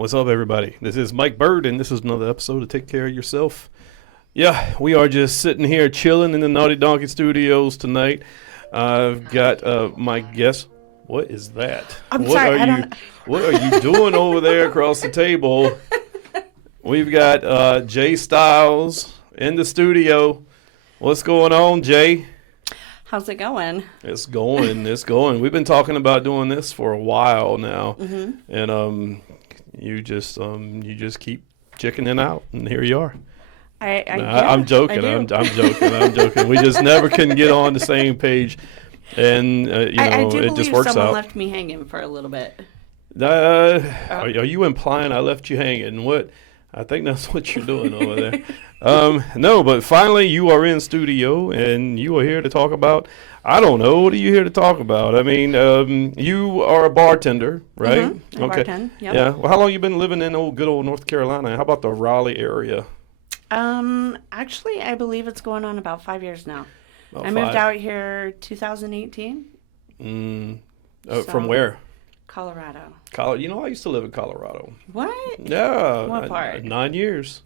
What's up, everybody? This is Mike Bird, and this is another episode of Take Care of Yourself. Yeah, we are just sitting here chilling in the Naughty Donkey Studios tonight. I've got my guest. What is that? What are you doing over there across the table? We've got Jay Styles in the studio. What's going on, Jay? How's it going? It's going. We've been talking about doing this for a while now, and you just keep chickening out, and here you are. I'm joking. I'm joking. We just never can get on the same page, and it just works out. Someone left me hanging for a little bit. Are you implying I left you hanging? What? I think that's what you're doing over there. No, but finally you are in studio, and you are here to talk about, I don't know, what are you here to talk about? I mean, you are a bartender, right? Mm-hmm. Okay. Bartend, yep. Yeah. Well, how long you been living in good old North Carolina? How about the Raleigh area? Actually, I believe it's going on about 5 years now. I moved out here 2018. From where? Colorado. I used to live in Colorado. What? Yeah. What part? 9 years.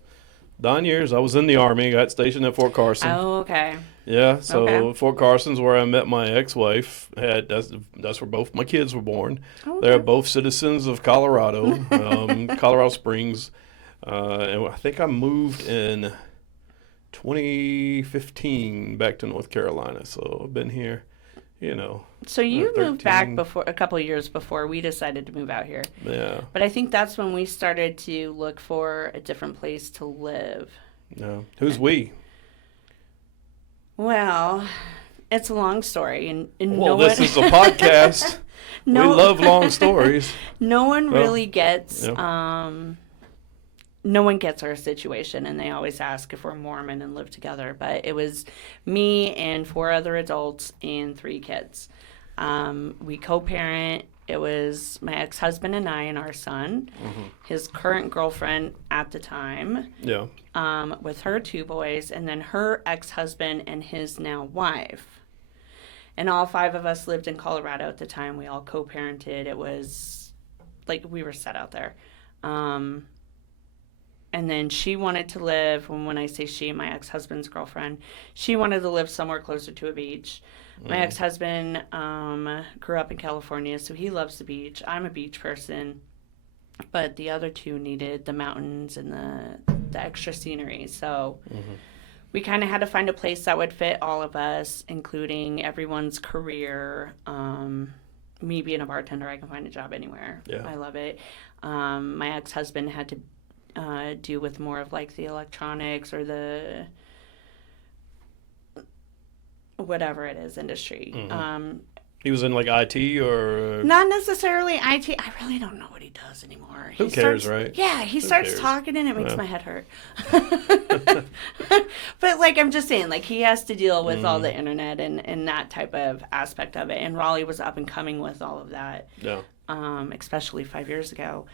9 years. I was in the Army. Got stationed at Fort Carson. Oh, okay. Yeah. So Fort Carson's where I met my ex-wife. That's where both my kids were born. Oh, okay. They're both citizens of Colorado, Colorado Springs. And I think I moved in 2015 back to North Carolina. So I've been here. So you moved back a couple of years before we decided to move out here. Yeah. But I think that's when we started to look for a different place to live. Yeah. Who's we? Well, it's a long story. This is a podcast. We love long stories. No one really gets... No one gets our situation, and they always ask if we're Mormon and live together. But it was me and 4 other adults and 3 kids. We co-parent. It was my ex-husband and I and our son, his current girlfriend at the time, with her 2 boys, and then her ex-husband and his now wife. And all 5 of us lived in Colorado at the time. We all co-parented. It was like we were set out there. And then she wanted to live, when I say she, my ex-husband's girlfriend, she wanted to live somewhere closer to a beach. My ex-husband grew up in California, so he loves the beach. I'm a beach person, but the other 2 needed the mountains and the extra scenery. So we kind of had to find a place that would fit all of us, including everyone's career. Me being a bartender, I can find a job anywhere. Yeah. I love it. My ex-husband had to do with more of like the electronics or the whatever it is industry. He was in like IT or not necessarily IT. I really don't know what he does anymore. Who cares, right? Yeah, he starts talking and it makes my head hurt. But like I'm just saying, like he has to deal with all the internet and that type of aspect of it. And Raleigh was up and coming with all of that. Yeah. Especially 5 years ago.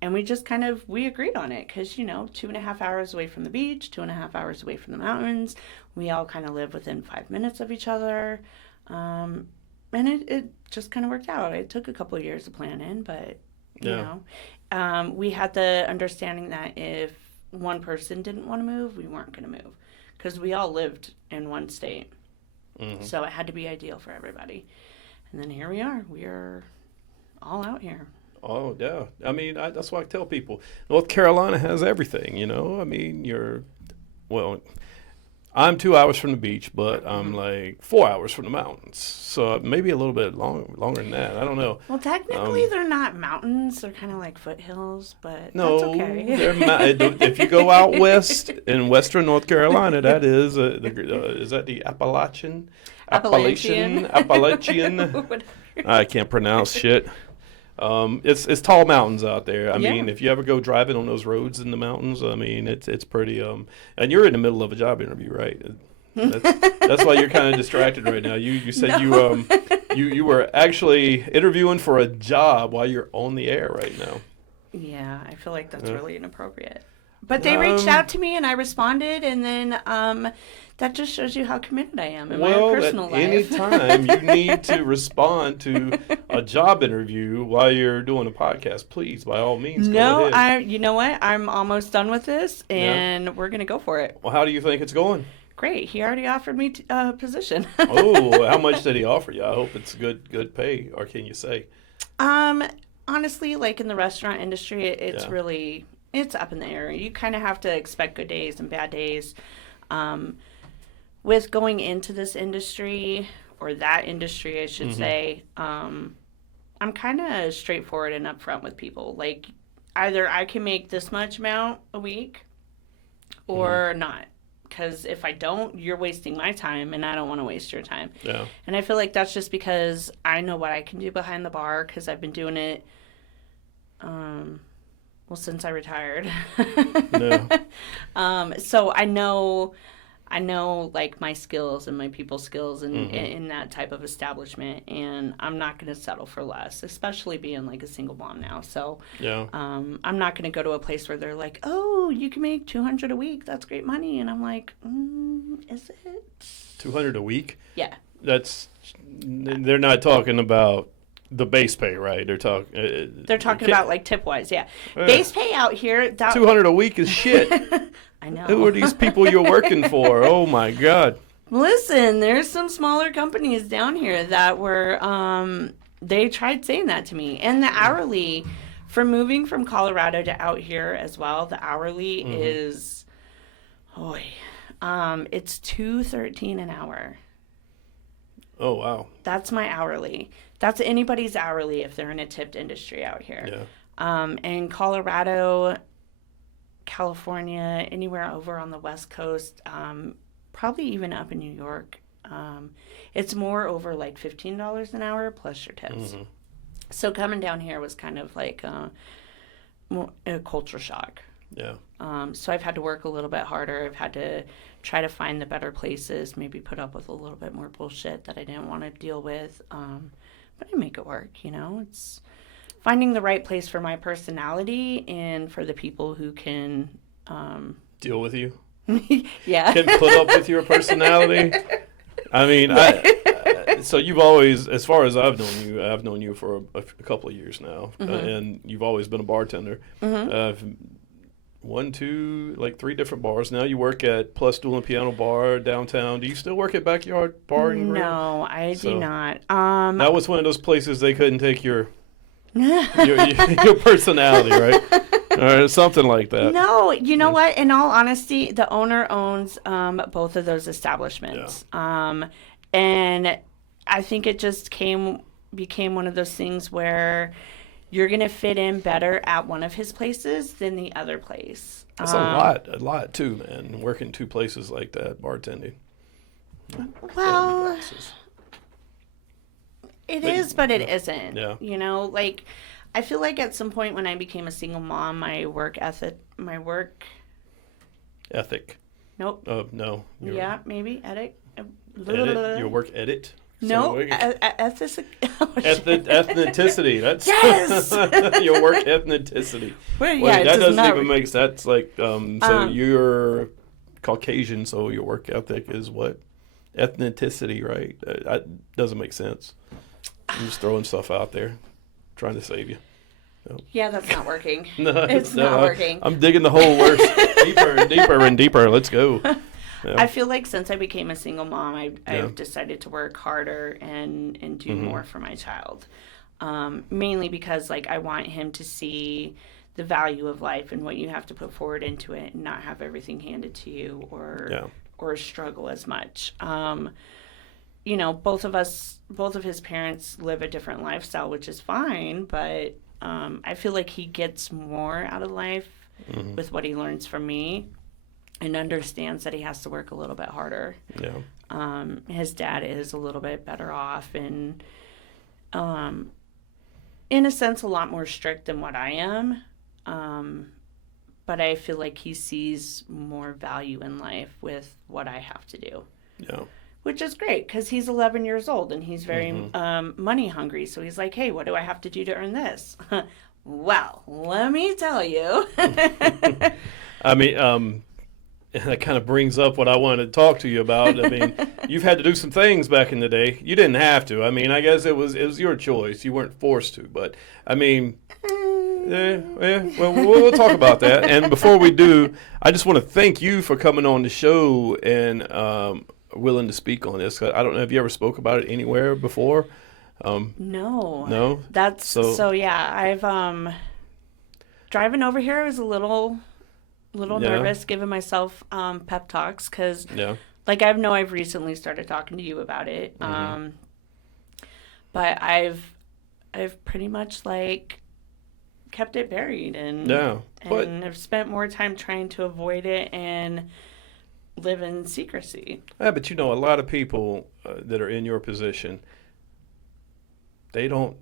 And we just we agreed on it because, 2.5 hours away from the beach, 2.5 hours away from the mountains. We all kind of live within 5 minutes of each other. And it just kind of worked out. It took a couple of years of planning, but, we had the understanding that if one person didn't want to move, we weren't going to move because we all lived in one state. So it had to be ideal for everybody. And then here we are. We are all out here. Oh, yeah. I mean, that's why I tell people, North Carolina has everything, I mean, I'm 2 hours from the beach, but I'm like 4 hours from the mountains. So maybe a little bit longer than that. I don't know. Well, technically, they're not mountains. They're kind of like foothills, but that's okay. If you go out west in western North Carolina, that is that the Appalachian? I can't pronounce shit. It's tall mountains out there. I mean, if you ever go driving on those roads in the mountains, I mean, it's pretty. And you're in the middle of a job interview, right? That's why you're kind of distracted right now. You said you were actually interviewing for a job while you're on the air right now. Yeah, I feel like that's really inappropriate. But they reached out to me and I responded, and then that just shows you how committed I am in my personal life. Any time you need to respond to a job interview while you're doing a podcast, please, by all means, go ahead. You know what? I'm almost done with this, and we're going to go for it. Well, how do you think it's going? Great. He already offered me a position. Oh, how much did he offer you? I hope it's good pay, or can you say? Honestly, like in the restaurant industry, it's really, it's up in the air. You kind of have to expect good days and bad days. With going into this industry, or that industry, I should say, I'm kind of straightforward and upfront with people. Like, either I can make this much amount a week or not. Because if I don't, you're wasting my time, and I don't want to waste your time. Yeah. And I feel like that's just because I know what I can do behind the bar, because I've been doing it, since I retired. So I know, like, my skills and my people skills in that type of establishment, and I'm not going to settle for less, especially being like a single mom now. So I'm not going to go to a place where they're like, oh, you can make $200 a week. That's great money. And I'm like, is it? $200 a week? Yeah. They're not talking about the base pay, right? They're talking about like tip wise. Yeah. Base pay out here. $200 a week is shit. I know. Who are these people you're working for? Oh my God. Listen, there's some smaller companies down here that were, they tried saying that to me. And the hourly, for moving from Colorado to out here as well, the hourly is, it's $2.13 an hour. Oh, wow. That's my hourly. That's anybody's hourly if they're in a tipped industry out here. Yeah. In Colorado, California, anywhere over on the West Coast, probably even up in New York, it's more over like $15 an hour plus your tips. So coming down here was kind of like a culture shock. Yeah. So I've had to work a little bit harder. I've had to try to find the better places, maybe put up with a little bit more bullshit that I didn't want to deal with. But I make it work, It's finding the right place for my personality and for the people who can deal with you. Yeah. Can put up with your personality. I mean, so you've always, as far as I've known you for a couple of years now, and you've always been a bartender. Like 3 different bars. Now you work at Plus Stool and Piano Bar downtown. Do you still work at Backyard Bar and Grill? No, I do not. That was one of those places they couldn't take your personality, right? Or something like that. No, you know what? In all honesty, the owner owns both of those establishments. Yeah. And I think it just became one of those things where you're going to fit in better at one of his places than the other place. That's a lot too, man, working 2 places like that, bartending. Well, it is, but it isn't. Yeah. Like, I feel like at some point when I became a single mom, my work ethic. Nope. No. Yeah, maybe. Edit. Your work edit? No, ethnicity. That's yes. Your work ethnicity. Well, yeah, wait, that doesn't even make sense. Like, so you're Caucasian, so your work ethic is what? Ethnicity, right? That doesn't make sense. I'm just throwing stuff out there, trying to save you. Nope. Yeah, that's not working. It's not working. I'm digging the hole worse, deeper and deeper and deeper. Let's go. Yeah. I feel like since I became a single mom, I've decided to work harder and do more for my child. Mainly because, like, I want him to see the value of life and what you have to put forward into it, and not have everything handed to you or struggle as much. Both of his parents live a different lifestyle, which is fine, but I feel like he gets more out of life with what he learns from me. And understands that he has to work a little bit harder. Yeah. His dad is a little bit better off and, in a sense, a lot more strict than what I am. But I feel like he sees more value in life with what I have to do. Yeah. Which is great because he's 11 years old and he's very money hungry. So he's like, hey, what do I have to do to earn this? Well, let me tell you. I mean, that kind of brings up what I wanted to talk to you about. I mean, you've had to do some things back in the day. You didn't have to. I mean, I guess it was your choice. You weren't forced to. But I mean, well, we'll talk about that. And before we do, I just want to thank you for coming on the show and willing to speak on this. I don't know if you ever spoke about it anywhere before. No. That's so yeah. I've driving over here, I was a little nervous, giving myself pep talks because, like, I know I've recently started talking to you about it, but I've pretty much like kept it buried and I've spent more time trying to avoid it and live in secrecy. Yeah, but a lot of people that are in your position, they don't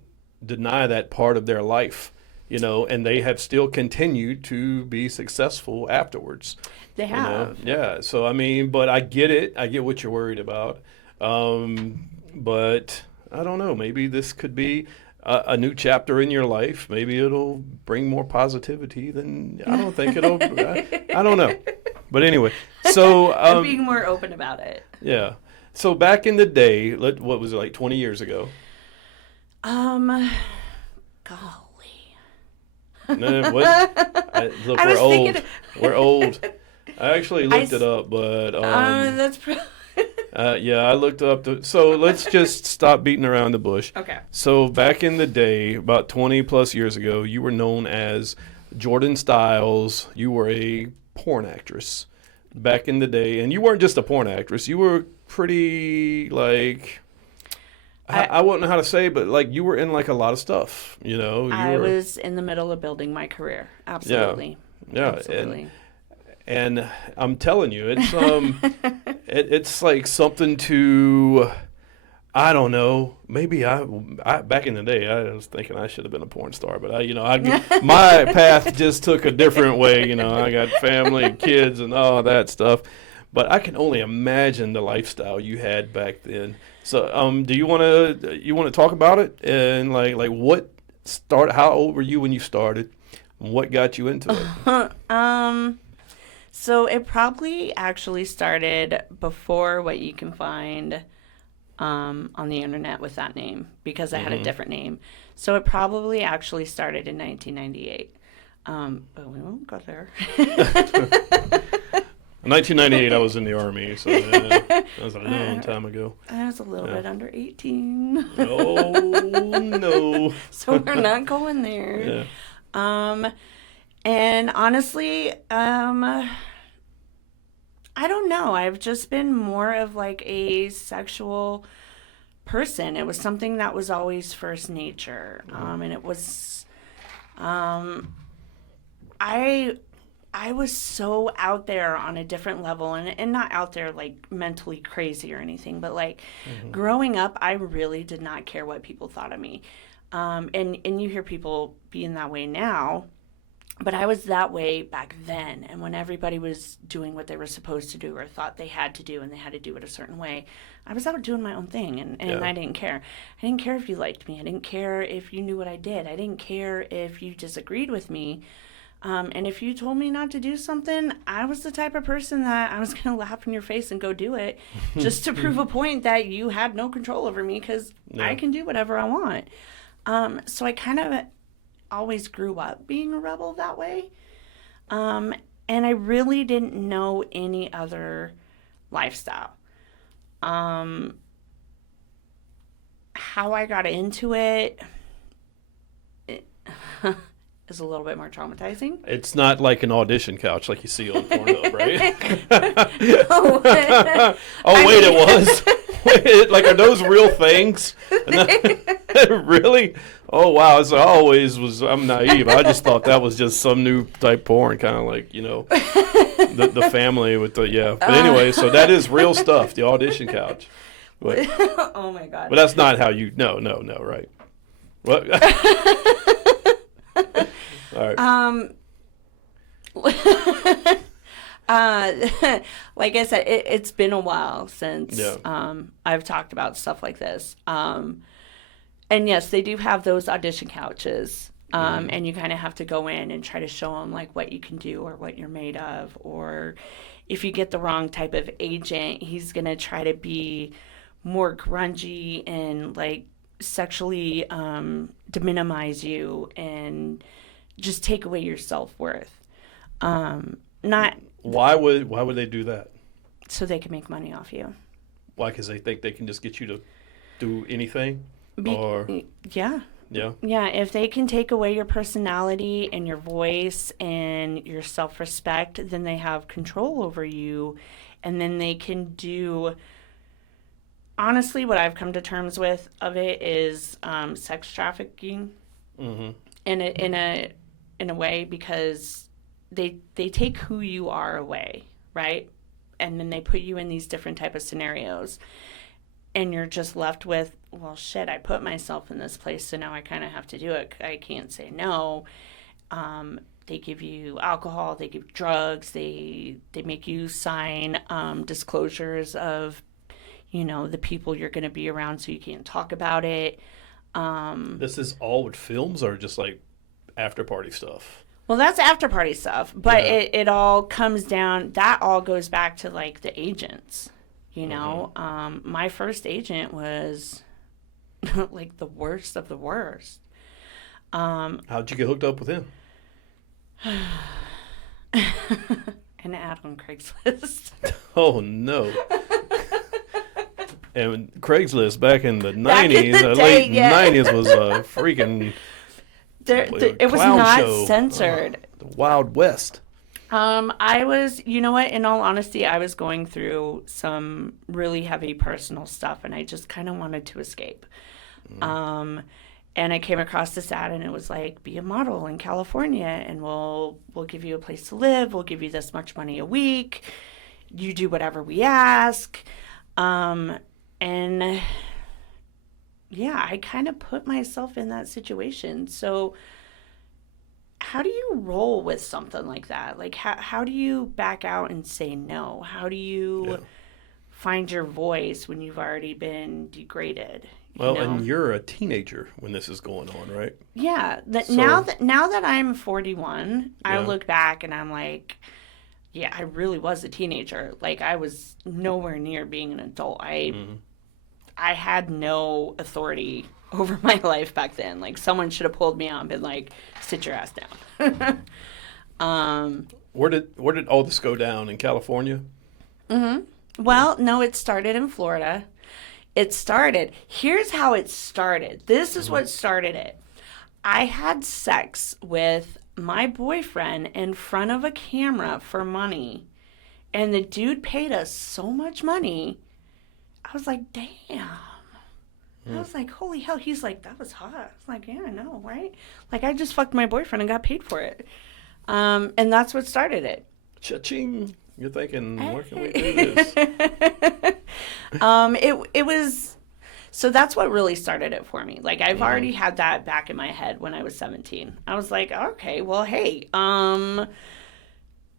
deny that part of their life. And they have still continued to be successful afterwards. They have. Yeah. So, I mean, but I get it. I get what you're worried about. But I don't know. Maybe this could be a new chapter in your life. Maybe it'll bring more positivity than I don't think it'll. I don't know. But anyway, so. I'm being more open about it. Yeah. So back in the day, what was it, like 20 years ago? Golly. No, look, we're old. We're old. I actually looked it up, but that's I looked up. So let's just stop beating around the bush. Okay. So back in the day, about 20 plus years ago, you were known as Jordan Styles. You were a porn actress back in the day, and you weren't just a porn actress. You were pretty like. I wouldn't know how to say, but like you were in like a lot of stuff, I was in the middle of building my career. Absolutely. Yeah. Absolutely. And I'm telling you, it's it's like something to, I don't know. Maybe I back in the day I was thinking I should have been a porn star, but my path just took a different way. I got family and kids and all that stuff, but I can only imagine the lifestyle you had back then. So, do you want to talk about it and like what started? How old were you when you started? What got you into it? So it probably actually started before what you can find on the internet with that name because I had a different name. So it probably actually started in 1998. But we won't go there. In 1998, I was in the Army, so that was a long time ago. I was a little bit under 18. Oh, no. So we're not going there. Yeah. And honestly, I don't know. I've just been more of like a sexual person. It was something that was always first nature. And it was, I was so out there on a different level and not out there like mentally crazy or anything, but like growing up, I really did not care what people thought of me. And you hear people being that way now, but I was that way back then. And when everybody was doing what they were supposed to do or thought they had to do and they had to do it a certain way, I was out doing my own thing and I didn't care. I didn't care if you liked me. I didn't care if you knew what I did. I didn't care if you disagreed with me. And if you told me not to do something, I was the type of person that I was going to laugh in your face and go do it just to prove a point that you had no control over me because I can do whatever I want. So I kind of always grew up being a rebel that way. And I really didn't know any other lifestyle. How I got into it is a little bit more traumatizing. It's not like an audition couch like you see on Pornhub, right? Wait, it was. Wait, like, are those real things? Really? Oh, wow. So I'm naive. I just thought that was just some new type porn, kind of like, the family with the, But anyway, so that is real stuff, the audition couch. But, oh, my God. But that's not how you, no, right. What? All right. Like I said, it's been a while since I've talked about stuff like this. And yes, they do have those audition couches. And you kind of have to go in and try to show them like what you can do or what you're made of. Or if you get the wrong type of agent, he's going to try to be more grungy and like sexually deminimize you and just take away your self-worth. Not Why would they do that? so they can make money off you. Why? Because they think they can just get you to do anything? Yeah. Yeah. Yeah, if they can take away your personality and your voice and your self-respect, then they have control over you, and then they can do. Honestly, what I've come to terms with of it is sex trafficking, in a way, because they take who you are away, right, and then they put you in these different type of scenarios. And you're just left with, well, shit, I put myself in this place, so now I kind of have to do it. I can't say no. They give you alcohol, they give drugs, they make you sign disclosures of, the people you're going to be around so you can't talk about it. This is all with films or just like after party stuff? Well, that's after party stuff, but it all comes down, that all goes back to like the agents. My first agent was like the worst of the worst. How'd you get hooked up with him? An ad on Craigslist. Oh, no. And Craigslist back in the 90s, late 90s was a freaking it was not show. Censored. The Wild West. I was, in all honesty, I was going through some really heavy personal stuff, and I just kind of wanted to escape. And I came across this ad, and it was like, be a model in California, and we'll give you a place to live. We'll give you this much money a week. You do whatever we ask. And yeah, I kind of put myself in that situation. So how do you roll with something like that? Like, how do you back out and say no? How do you find your voice when you've already been degraded? And you're a teenager when this is going on, right? Yeah. Now that I'm 41, I look back and I'm like, yeah, I really was a teenager. Like, I was nowhere near being an adult. I had no authority over my life back then. Like, someone should have pulled me out and been like, sit your ass down. Where did all this go down? In California? Well, no, it started in Florida. Here's how it started. This is what started it. I had sex with my boyfriend in front of a camera for money, and the dude paid us so much money. I was like, damn. I was like, holy hell. He's like, that was hot. I was like, yeah, I know, right? Like, I just fucked my boyfriend and got paid for it. And that's what started it. Cha-ching. You're thinking, where can we do this? It was, so that's what really started it for me. Like, I've already had that back in my head when I was 17. I was like, okay, well, hey,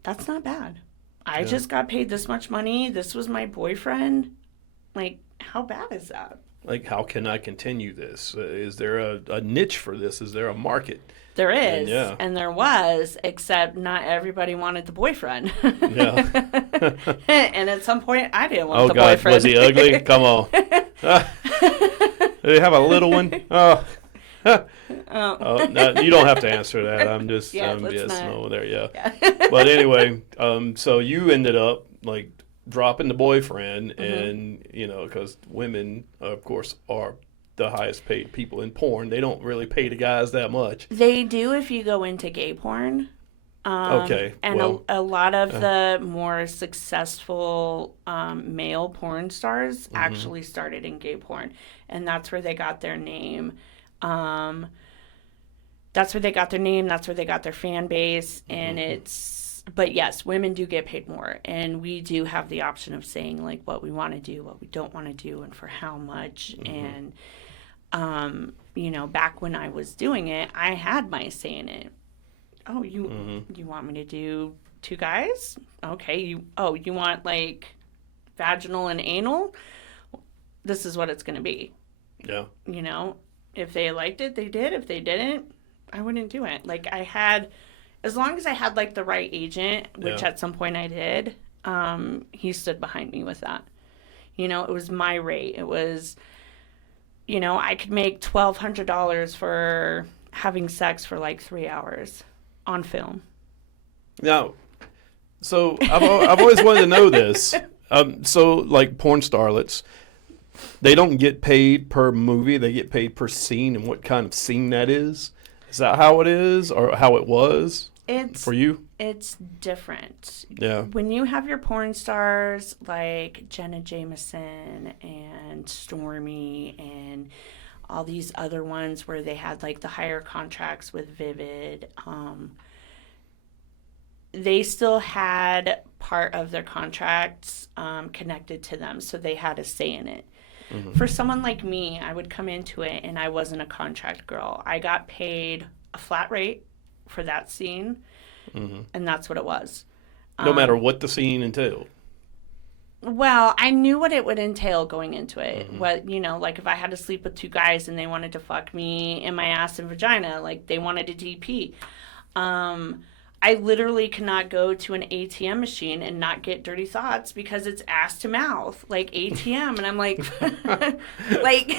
that's not bad. I just got paid this much money. This was my boyfriend. Like, how bad is that? Like, how can I continue this? Is there a niche for this? Is there a market? There is, and there was, except not everybody wanted the boyfriend. Yeah. And at some point, I didn't want the boyfriend. Was he ugly? Come on. Did he have a little one? Oh. No, you don't have to answer that. I'm just over there. Yeah. But anyway, so you ended up like dropping the boyfriend, and because women, of course, are the highest paid people in porn. They don't really pay the guys that much. They do if you go into gay porn. Okay. And a lot of the more successful male porn stars actually started in gay porn. And that's where they got their name. That's where they got their fan base. And but yes, women do get paid more. And we do have the option of saying like what we want to do, what we don't want to do, and for how much. And, back when I was doing it, I had my say in it. Oh, you want me to do 2 guys? Okay. You want like vaginal and anal? This is what it's going to be. Yeah. If they liked it, they did. If they didn't, I wouldn't do it. Like as long as I had like the right agent, which at some point I did, he stood behind me with that. You know, it was my rate. It was, you know, I could make $1,200 for having sex for like 3 hours on film. Now, so I've always wanted to know this. So like porn starlets, they don't get paid per movie. They get paid per scene, and what kind of scene that is. Is that how it is, or how it was for you? It's different. Yeah. When you have your porn stars like Jenna Jameson and Stormy and all these other ones where they had like the higher contracts with Vivid, they still had part of their contracts connected to them, so they had a say in it. Mm-hmm. For someone like me, I would come into it and I wasn't a contract girl. I got paid a flat rate for that scene, and that's what it was. No matter what the scene entailed. Well, I knew what it would entail going into it. What, you know, like if I had to sleep with 2 guys and they wanted to fuck me in my ass and vagina, like they wanted a DP. I literally cannot go to an ATM machine and not get dirty thoughts because it's ass to mouth, like ATM. And I'm like, like,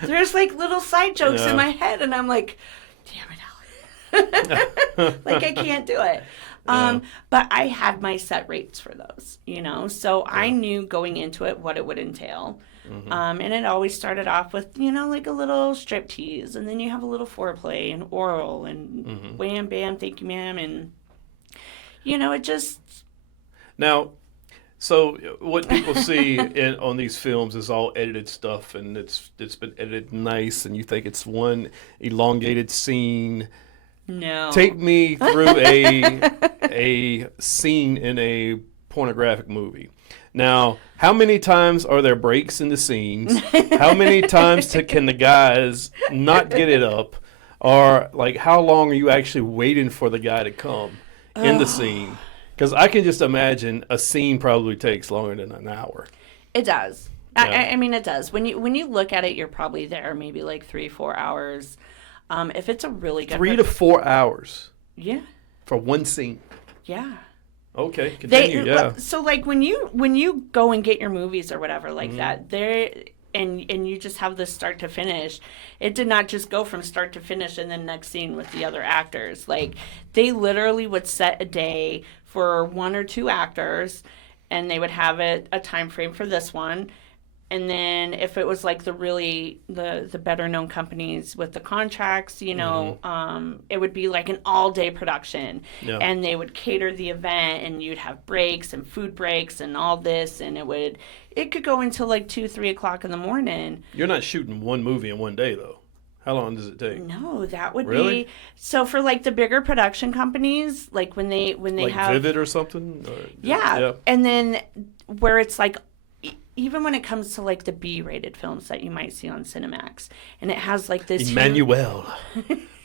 there's like little side jokes in my head. And I'm like, damn it, Alex. Like, I can't do it. But I had my set rates for those, you know, so I knew going into it what it would entail. And it always started off with, you know, like a little strip tease, and then you have a little foreplay and oral and wham, bam, thank you, ma'am. And, you know, it just. Now, so what people see on these films is all edited stuff, and it's been edited nice, and you think it's one elongated scene. No. Take me through a scene in a pornographic movie. Now, how many times are there breaks in the scenes? How many times can the guys not get it up? Or, like, how long are you actually waiting for the guy to come in the scene? Because I can just imagine a scene probably takes longer than an hour. It does. Yeah. I mean, it does. When you look at it, you're probably there maybe like 3-4 hours. If it's a really good 3 to 4 hours. Yeah. For one scene. Yeah. Okay, continue. So like when you go and get your movies or whatever like that, and you just have this start to finish, it did not just go from start to finish and then next scene with the other actors. Like they literally would set a day for 1 or 2 actors, and they would have a time frame for this one. And then if it was like the better known companies with the contracts, you know, it would be like an all day production, and they would cater the event, and you'd have breaks and food breaks and all this, and it could go until like 2-3 o'clock in the morning. You're not shooting one movie in one day though. How long does it take? No, that would be so for like the bigger production companies, like when they like have Vivid or something. Yeah, and then where it's like. Even when it comes to like the B-rated films that you might see on Cinemax, and it has like this Emmanuel.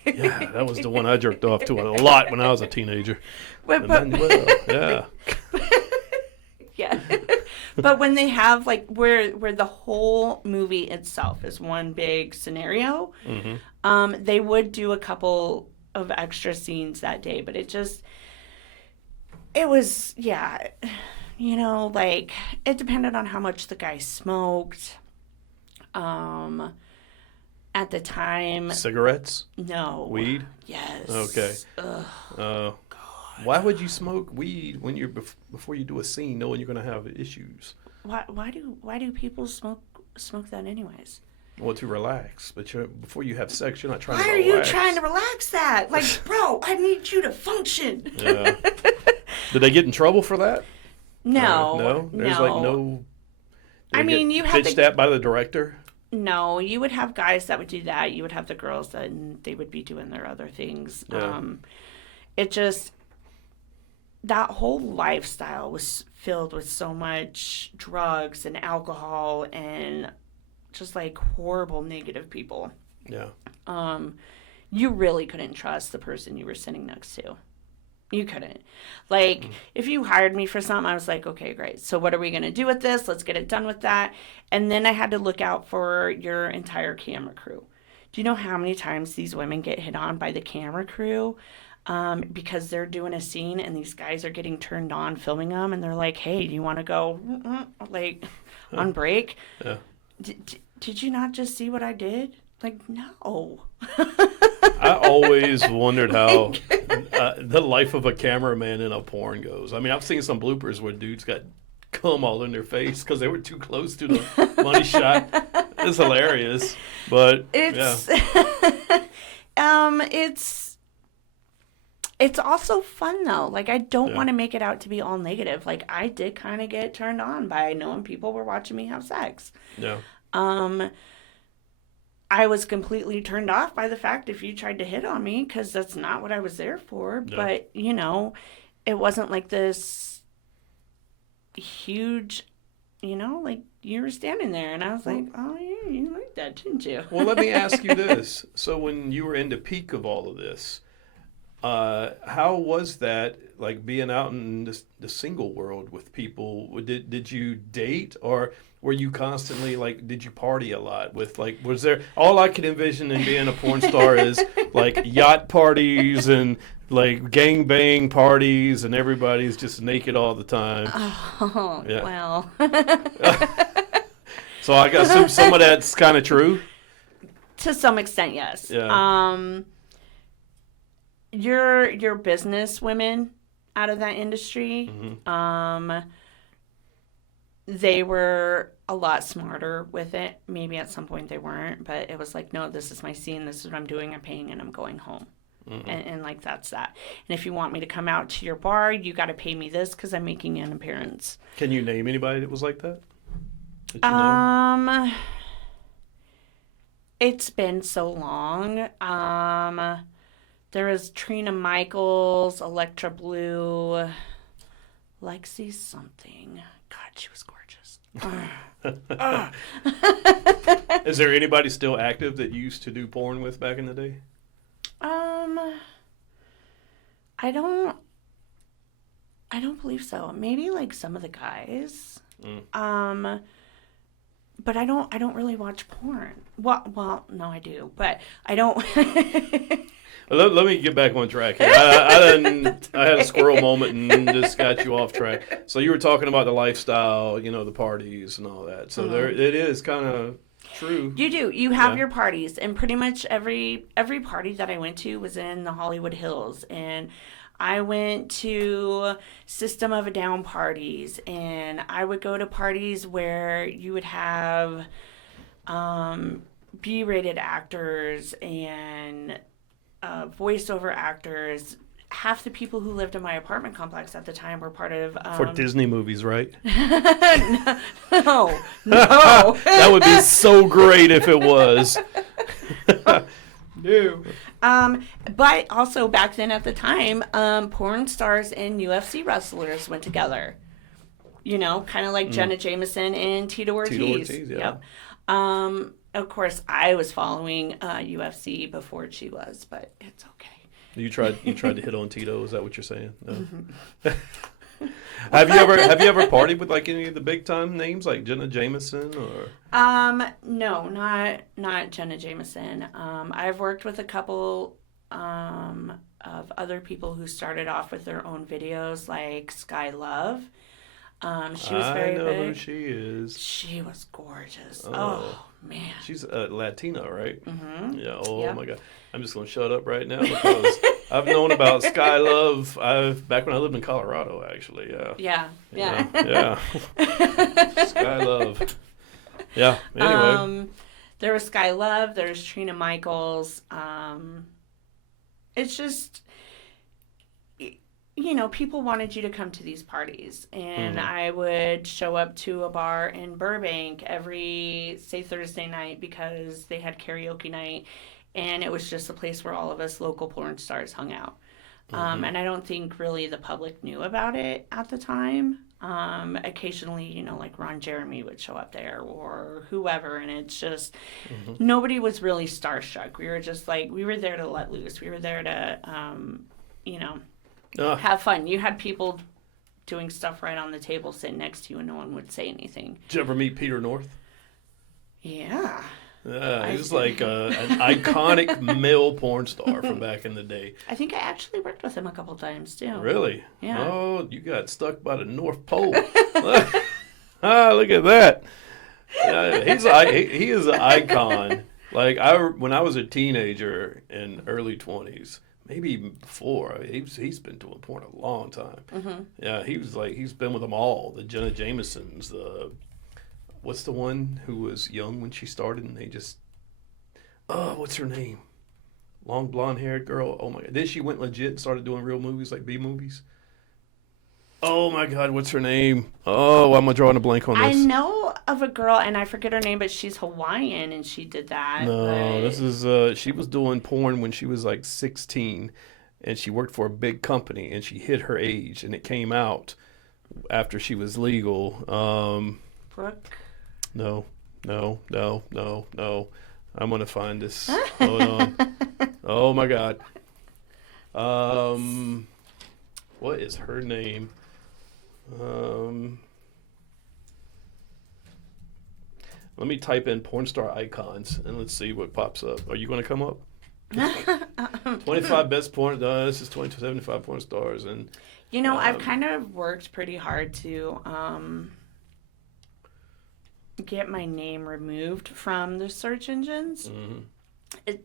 Yeah, that was the one I jerked off to a lot when I was a teenager. Emmanuel, yeah. Yeah. But when they have like where the whole movie itself is one big scenario, they would do a couple of extra scenes that day, but it was you know, like, it depended on how much the guy smoked. At the time. Cigarettes? No. Weed? Yes. Okay. God. Why would you smoke weed when you're before you do a scene, knowing you're going to have issues? Why do people smoke that anyways? Well, to relax. But before you have sex, you're not trying to relax. Why are you trying to relax that? Like, bro, I need you to function. Yeah. Did they get in trouble for that? No. There's like no. I mean, you have pitched that by the director. No, you would have guys that would do that. You would have the girls that they would be doing their other things. Yeah. It just that whole lifestyle was filled with so much drugs and alcohol and just like horrible negative people. Yeah. You really couldn't trust the person you were sitting next to. You couldn't. Like, if you hired me for something, I was like, okay, great. So what are we going to do with this? Let's get it done with that. And then I had to look out for your entire camera crew. Do you know how many times these women get hit on by the camera crew? Because they're doing a scene and these guys are getting turned on filming them, and they're like, "Hey, do you want to go like on break?" Yeah. Did you not just see what I did? Like, no. I always wondered how the life of a cameraman in a porn goes. I mean, I've seen some bloopers where dudes got cum all in their face because they were too close to the money shot. It's hilarious, but it's it's also fun though. Like, I don't want to make it out to be all negative. Like, I did kind of get turned on by knowing people were watching me have sex. Yeah. I was completely turned off by the fact if you tried to hit on me, because that's not what I was there for. Yeah. But, you know, it wasn't like this huge, you know, like you were standing there and I was like, oh, yeah, you like that, didn't you? Well, let me ask you this. So when you were in the peak of all of this, how was that, like, being out in the single world with people? Did you date, or were you constantly, like, did you party a lot with, like, was there, all I could envision in being a porn star is, like, yacht parties and, like, gangbang parties and everybody's just naked all the time. Oh, yeah. Well. So I guess some of that's kind of true? To some extent, yes. Yeah. Your business women out of that industry, they were a lot smarter with it. Maybe at some point they weren't, but it was like, no, this is my scene. This is what I'm doing. I'm paying and I'm going home. And like, that's that. And if you want me to come out to your bar, you got to pay me this because I'm making an appearance. Can you name anybody that was like that? You know? It's been so long. There was Trina Michaels, Electra Blue, Lexi something. God, she was gorgeous. Is there anybody still active that you used to do porn with back in the day? I don't believe so. Maybe like some of the guys. But I don't really watch porn. Well, no, I do, but I don't. Let me get back on track here. I had a squirrel moment and just got you off track. So you were talking about the lifestyle, you know, the parties and all that. So there, it is kind of true. You do. You have your parties, and pretty much every party that I went to was in the Hollywood Hills, and I went to System of a Down parties, and I would go to parties where you would have B-rated actors and voiceover actors. Half the people who lived in my apartment complex at the time were part of... For Disney movies, right? No. That would be so great if it was. No. But also back then at the time, porn stars and UFC wrestlers went together. You know, kind of like Jenna Jameson and Tito Ortiz. Tito Ortiz, yeah. Yep. Of course, I was following UFC before she was, but it's okay. You tried to hit on Tito. Is that what you're saying? No. Mm-hmm. Have you ever partied with like any of the big time names like Jenna Jameson or? No, not Jenna Jameson. I've worked with a couple of other people who started off with their own videos, like Sky Love. She was very big. I know who she is. She was gorgeous. Oh man. She's Latina, right? Mm-hmm. Yeah. Oh my God. I'm just gonna shut up right now because I've known about Sky Love. Back when I lived in Colorado, actually. Yeah. Yeah. Sky Love. Yeah. Anyway. There was Sky Love. There's Trina Michaels. It's just, you know, people wanted you to come to these parties, and I would show up to a bar in Burbank every, say, Thursday night because they had karaoke night, and it was just a place where all of us local porn stars hung out. And I don't think really the public knew about it at the time. Occasionally, you know, like Ron Jeremy would show up there or whoever, and it's just nobody was really starstruck. We were just like, we were there to let loose. We were there to, you know, have fun. You had people doing stuff right on the table sitting next to you and no one would say anything. Did you ever meet Peter North? Yeah. Yeah, he was like an iconic male porn star from back in the day. I think I actually worked with him a couple times too. Really? Yeah. Oh, you got stuck by the North Pole. Look at that. He is an icon. Like when I was a teenager in early 20s, maybe even before, he's been doing porn a long time. Mm-hmm. Yeah, he's been with them all. The Jenna Jamesons, what's the one who was young when she started and they just, what's her name? Long blonde haired girl. Oh my God. Then she went legit and started doing real movies like B movies. Oh my God, what's her name? Oh, I'm drawing a blank on this. I know of a girl and I forget her name, but she's Hawaiian and she did that. No, this is, she was doing porn when she was like 16 and she worked for a big company and she hid her age and it came out after she was legal. Brooke? No. I'm going to find this. Hold on. Oh, my God. What is her name? Let me type in porn star icons and let's see what pops up. Are you going to come up? 25 best porn. This is 75 porn stars. And I've kind of worked pretty hard to get my name removed from the search engines. Mm-hmm. It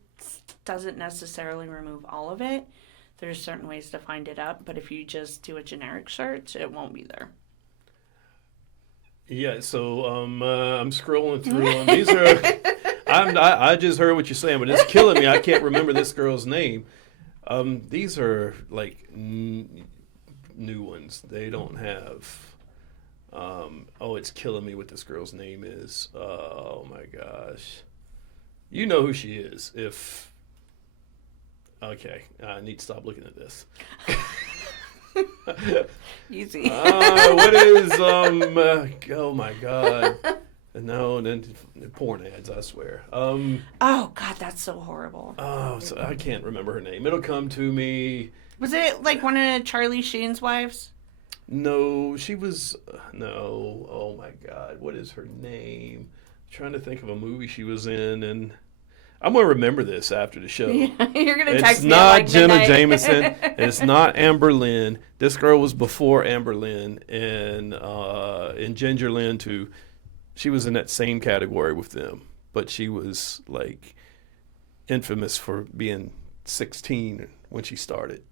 doesn't necessarily remove all of it. There's certain ways to find it up, but if you just do a generic search, it won't be there. Yeah, so I'm scrolling through. These are. I just heard what you're saying, but it's killing me. I can't remember this girl's name. These are like new ones. They don't have. It's killing me what this girl's name is. Oh my gosh. You know who she is. Okay, I need to stop looking at this. Easy. What is, oh my God. No, and then porn ads, I swear. Oh God, that's so horrible. Oh, so I can't remember her name. It'll come to me. Was it like one of Charlie Sheen's wives? No, she was, no. Oh my God, what is her name? I'm trying to think of a movie she was in, and I'm going to remember this after the show. Yeah, you're going to text me. It's not Jenna Jameson. It's not Amber Lynn. This girl was before Amber Lynn and Ginger Lynn too. She was in that same category with them, but she was like infamous for being 16 when she started.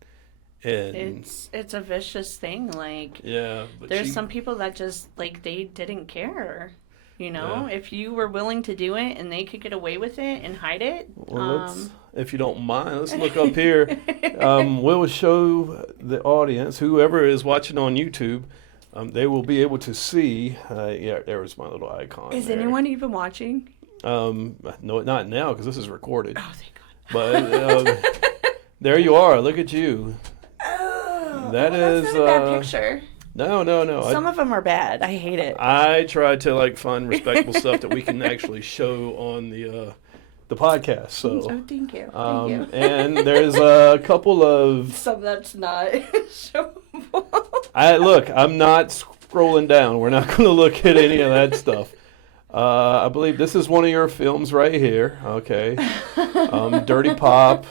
And it's a vicious thing. Like, yeah, there's some people that just like they didn't care. Yeah. If you were willing to do it and they could get away with it and hide it. Well, if you don't mind, let's look up here. We'll show the audience, whoever is watching on YouTube, they will be able to see. There was my little icon. Is anyone even watching? No, not now because this is recorded. Oh, thank God. But there you are. Look at you. Oh, that's not a bad picture. No. Some of them are bad. I hate it. I try to find respectable stuff that we can actually show on the podcast. So, thank you. Thank you. And there's a couple of some that's not showable. I'm not scrolling down. We're not going to look at any of that stuff. I believe this is one of your films right here. Okay, Dirty Pop.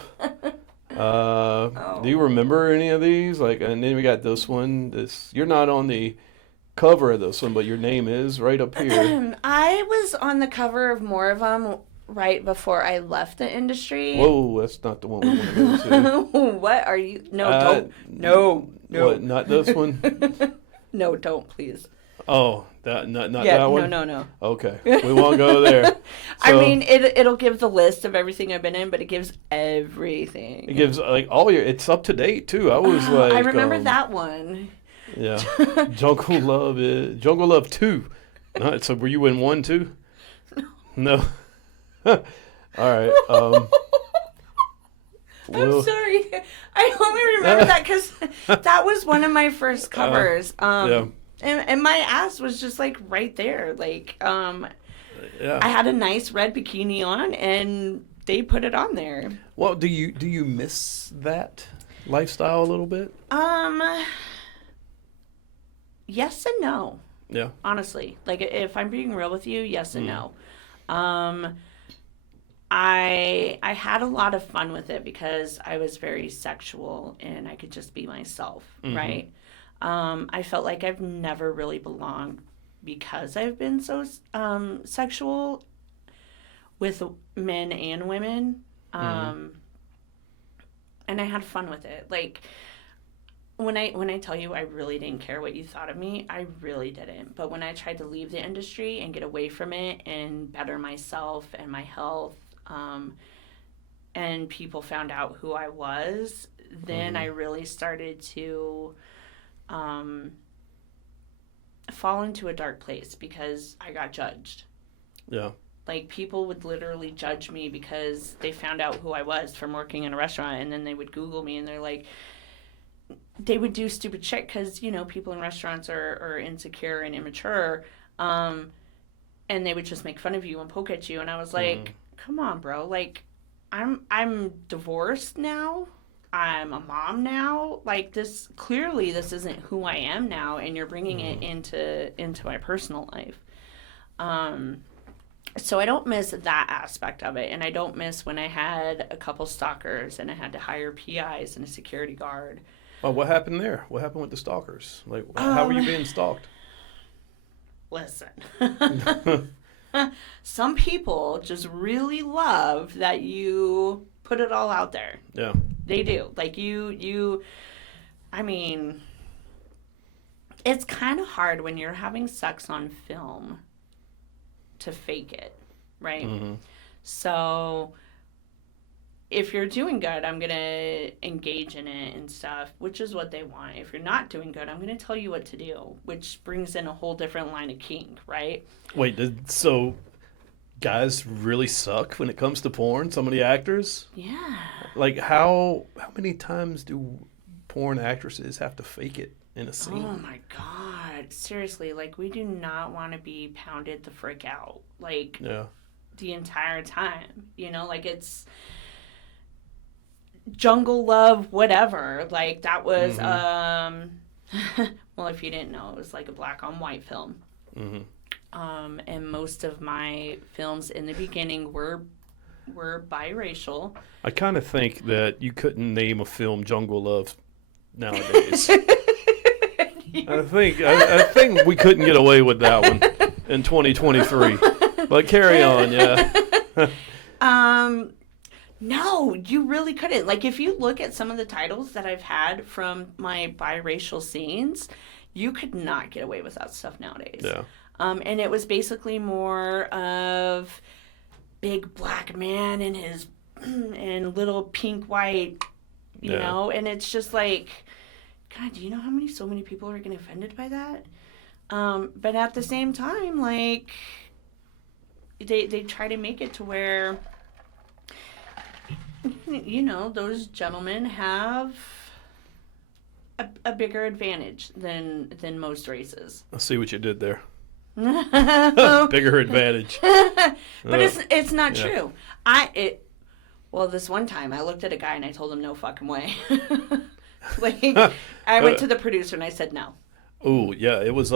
Do you remember any of these? And then we got this one. You're not on the cover of this one, but your name is right up here. I was on the cover of more of them right before I left the industry. Whoa, that's not the one we want to go to. What are you? No, don't. No. What? Not this one? No, don't, please. Oh, not that one? No. Okay, we won't go there. So, I mean, it'll give the list of everything I've been in, but it gives everything. It gives all your. It's up to date too. I was I remember that one. Yeah, Jungle Love 2. So were you in 1 too? No. All right. I'm sorry. I only remember that because that was one of my first covers. Yeah. And my ass was just right there. Yeah. I had a nice red bikini on, and they put it on there. Well, do you miss that lifestyle a little bit? Yes and no. Yeah. Honestly, if I'm being real with you, yes and no. I had a lot of fun with it because I was very sexual and I could just be myself, right? I felt like I've never really belonged because I've been so sexual with men and women. And I had fun with it. Like, when I tell you I really didn't care what you thought of me, I really didn't. But when I tried to leave the industry and get away from it and better myself and my health, and people found out who I was, then I really started to fall into a dark place because I got judged. Yeah. Like, people would literally judge me because they found out who I was from working in a restaurant, and then they would Google me, and they're like, they would do stupid shit because, you know, people in restaurants are insecure and immature, and they would just make fun of you and poke at you, and I was like, come on, bro, like, I'm divorced now, I'm a mom now, like, this isn't who I am now, and you're bringing it into my personal life. So I don't miss that aspect of it, and I don't miss when I had a couple stalkers and I had to hire PIs and a security guard. Oh, what happened there? What happened with the stalkers? Like, how were you being stalked? Listen. Some people just really love that you put it all out there. Yeah. They do. Like, I mean, it's kind of hard when you're having sex on film to fake it, right? So if you're doing good, I'm going to engage in it and stuff, which is what they want. If you're not doing good, I'm going to tell you what to do, which brings in a whole different line of kink, right? Wait, so guys really suck when it comes to porn, some of the actors? Yeah. Like, how many times do porn actresses have to fake it in a scene? Oh my God. Seriously, like, we do not want to be pounded the frick out, like, the entire time, you know, like, it's Jungle Love, whatever, like, that was, well, if you didn't know, it was like a black on white film, and most of my films in the beginning were biracial. I kind of think that you couldn't name a film Jungle Love nowadays. I think we couldn't get away with that one in 2023. But carry on, yeah. No, you really couldn't. Like, if you look at some of the titles that I've had from my biracial scenes, you could not get away with that stuff nowadays. Yeah. And it was basically more of big black man and his and little pink white, you know, and it's just like, God, do you know so many people are getting offended by that? But at the same time, like, they try to make it to where, you know, those gentlemen have a bigger advantage than most races. I see what you did there. Bigger advantage. But it's not true. Well, this one time I looked at a guy and I told him no fucking way. Like, I went to the producer and I said no. Oh, yeah, it was,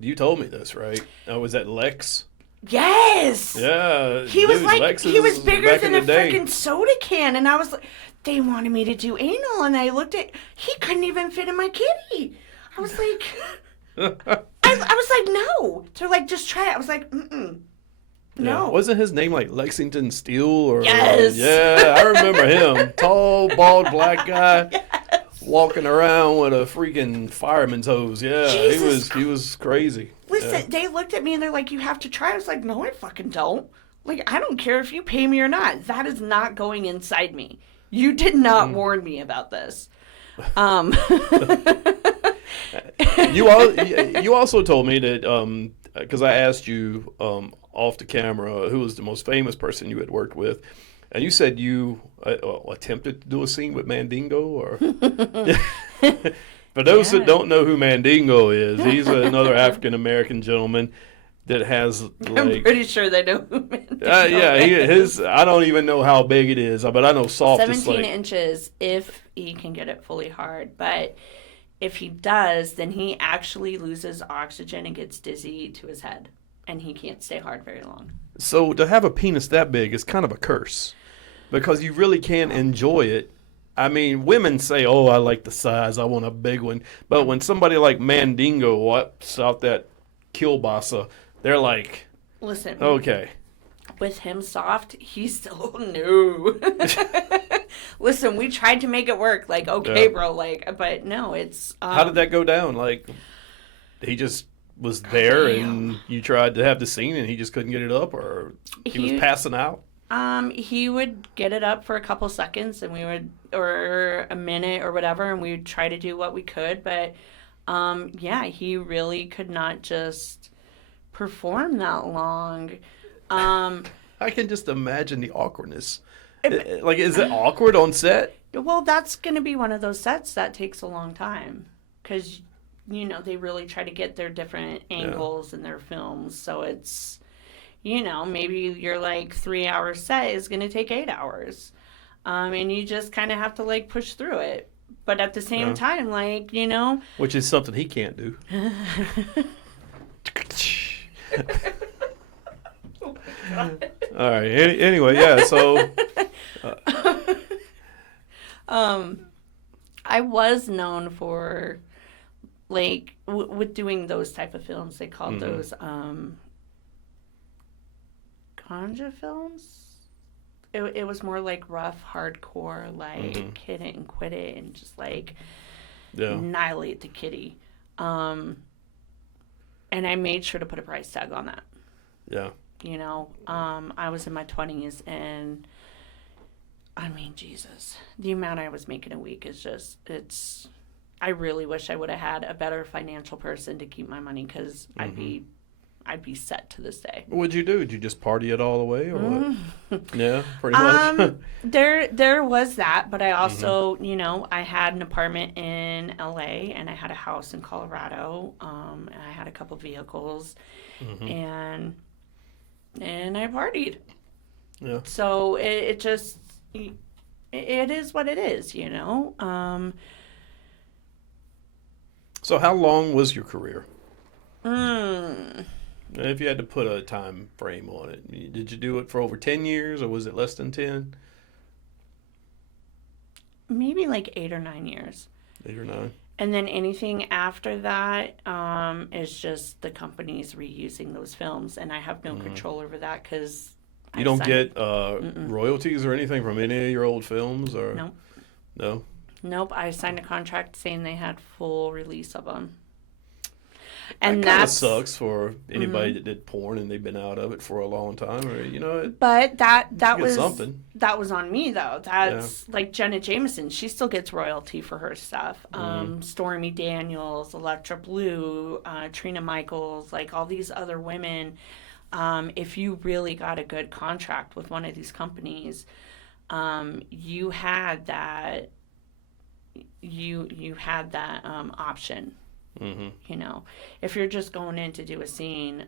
you told me this, right? Was that Lex? Yes! Yeah. He was like, he was bigger than a freaking soda can, and I was like, they wanted me to do anal, and I looked at, he couldn't even fit in my kitty. I was like, I was like, no. They're like, just try it. I was like, no. Yeah. Wasn't his name like Lexington Steele? Or, yes. Yeah, I remember him. Tall, bald, black guy. Yes. Walking around with a freaking fireman's hose. Yeah, he was crazy. Listen, they looked at me and they're like, you have to try. I was like, no, I fucking don't. Like, I don't care if you pay me or not. That is not going inside me. You did not warn me about this. You also told me that, because I asked you off the camera who was the most famous person you had worked with, and you said you attempted to do a scene with Mandingo, or for those that don't know who Mandingo is, he's another African American gentleman that has, like, I'm pretty sure they know who Mandingo is. I don't even know how big it is, but I know soft 17 inches if he can get it fully hard, but if he does, then he actually loses oxygen and gets dizzy to his head. and he can't stay hard very long. So to have a penis that big is kind of a curse because you really can't enjoy it. I mean, women say, "Oh, I like the size. I want a big one." But when somebody like Mandingo wipes out that kielbasa, they're like, "Listen, okay." With him soft, he's still no. Listen, we tried to make it work. Like, okay, bro. Like, but no, it's. How did that go down? Like, he just was there, and you tried to have the scene, and he just couldn't get it up, or he was passing out. He would get it up for a couple seconds, and we would, or a minute or whatever, and we would try to do what we could. But, yeah, he really could not just perform that long. I can just imagine the awkwardness. Like, is it awkward on set? Well, that's going to be one of those sets that takes a long time because, you know, they really try to get their different angles in their films. So it's, you know, maybe your like 3-hour set is going to take 8 hours. And you just kind of have to like push through it. But at the same time, like, you know. Which is something he can't do. All right. Anyway, yeah. So, I was known for, like, with doing those type of films. They called those ganja films. It was more like rough, hardcore, like hit it and quit it, and just like annihilate the kitty. And I made sure to put a price tag on that. Yeah. You know, I was in my 20s, and I mean, Jesus, the amount I was making a week is just, it's, I really wish I would have had a better financial person to keep my money, because I'd be set to this day. What'd you do? Did you just party it all the way, or what? Yeah, pretty much. There was that, but I also, you know, I had an apartment in LA, and I had a house in Colorado, and I had a couple vehicles, and I partied. Yeah. So it just, it is what it is, you know. So how long was your career? If you had to put a time frame on it, did you do it for over 10 years, or was it less than 10? Maybe like 8 or 9 years. 8 or 9. And then anything after that is just the companies reusing those films, and I have no control over that because you don't get royalties or anything from any of your old films, or nope. No. Nope. I signed a contract saying they had full release of them. And that kind of sucks for anybody that did porn and they've been out of it for a long time, or you know. But that was something. That was on me though. That's like Jenna Jameson. She still gets royalty for her stuff. Stormy Daniels, Electra Blue, Trina Michaels, like all these other women. If you really got a good contract with one of these companies, you had that. You had that option. You know, if you're just going in to do a scene,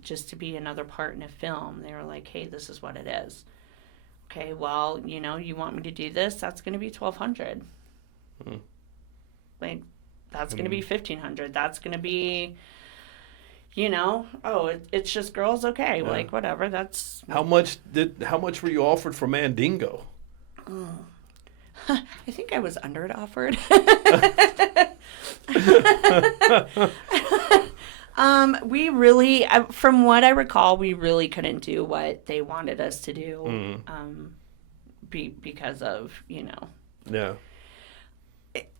just to be another part in a film, they were like, "Hey, this is what it is." Okay, well, you know, you want me to do this? That's going to be $1,200. Like, that's going to be $1,500. That's going to be, you know, it's just girls. Okay, like whatever. That's how much were you offered for Mandingo? I think I was under it offered. We really, from what I recall, we really couldn't do what they wanted us to do, because of, you know. Yeah.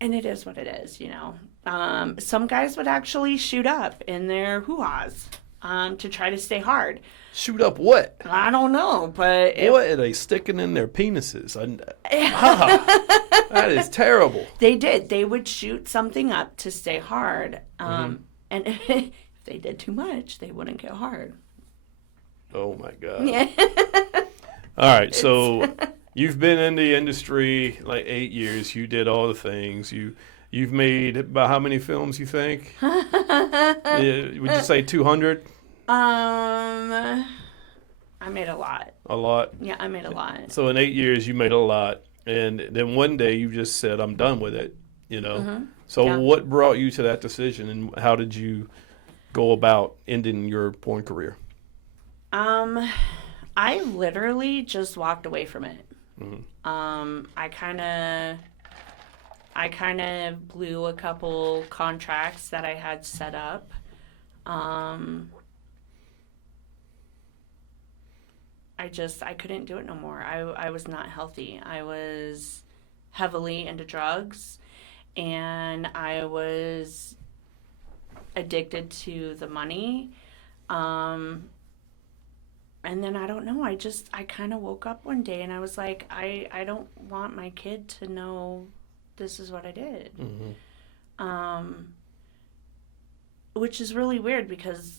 And it is what it is, you know. Some guys would actually shoot up in their hoo-has to try to stay hard. Shoot up what? I don't know, but... What are they sticking in their penises? That is terrible. They did. They would shoot something up to stay hard. And if they did too much, they wouldn't get hard. Oh, my God. Yeah. All right, so you've been in the industry like 8 years. You did all the things. You've made about how many films, you think? Would you say 200? I made a lot. A lot? Yeah, I made a lot. So in 8 years, you made a lot. And then one day you just said, I'm done with it, you know? So what brought you to that decision, and how did you go about ending your porn career? I literally just walked away from it. Mm-hmm. I kind of blew a couple contracts that I had set up. I couldn't do it no more. I was not healthy. I was heavily into drugs, and I was addicted to the money. And then I don't know, I kind of woke up one day and I was like, I don't want my kid to know this is what I did. Mm-hmm. Which is really weird because,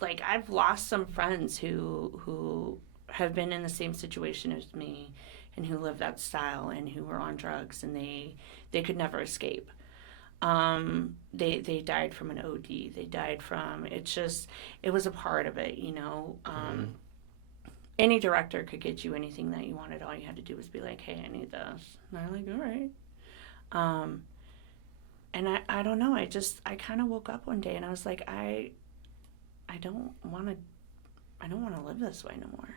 like, I've lost some friends who have been in the same situation as me and who live that style and who were on drugs, and they could never escape. They died from an OD. They died from, it was a part of it, you know. Any director could get you anything that you wanted. All you had to do was be like, hey, I need this. And I'm like, all right. And I don't know. I kind of woke up one day and I was like, I don't want to live this way no more.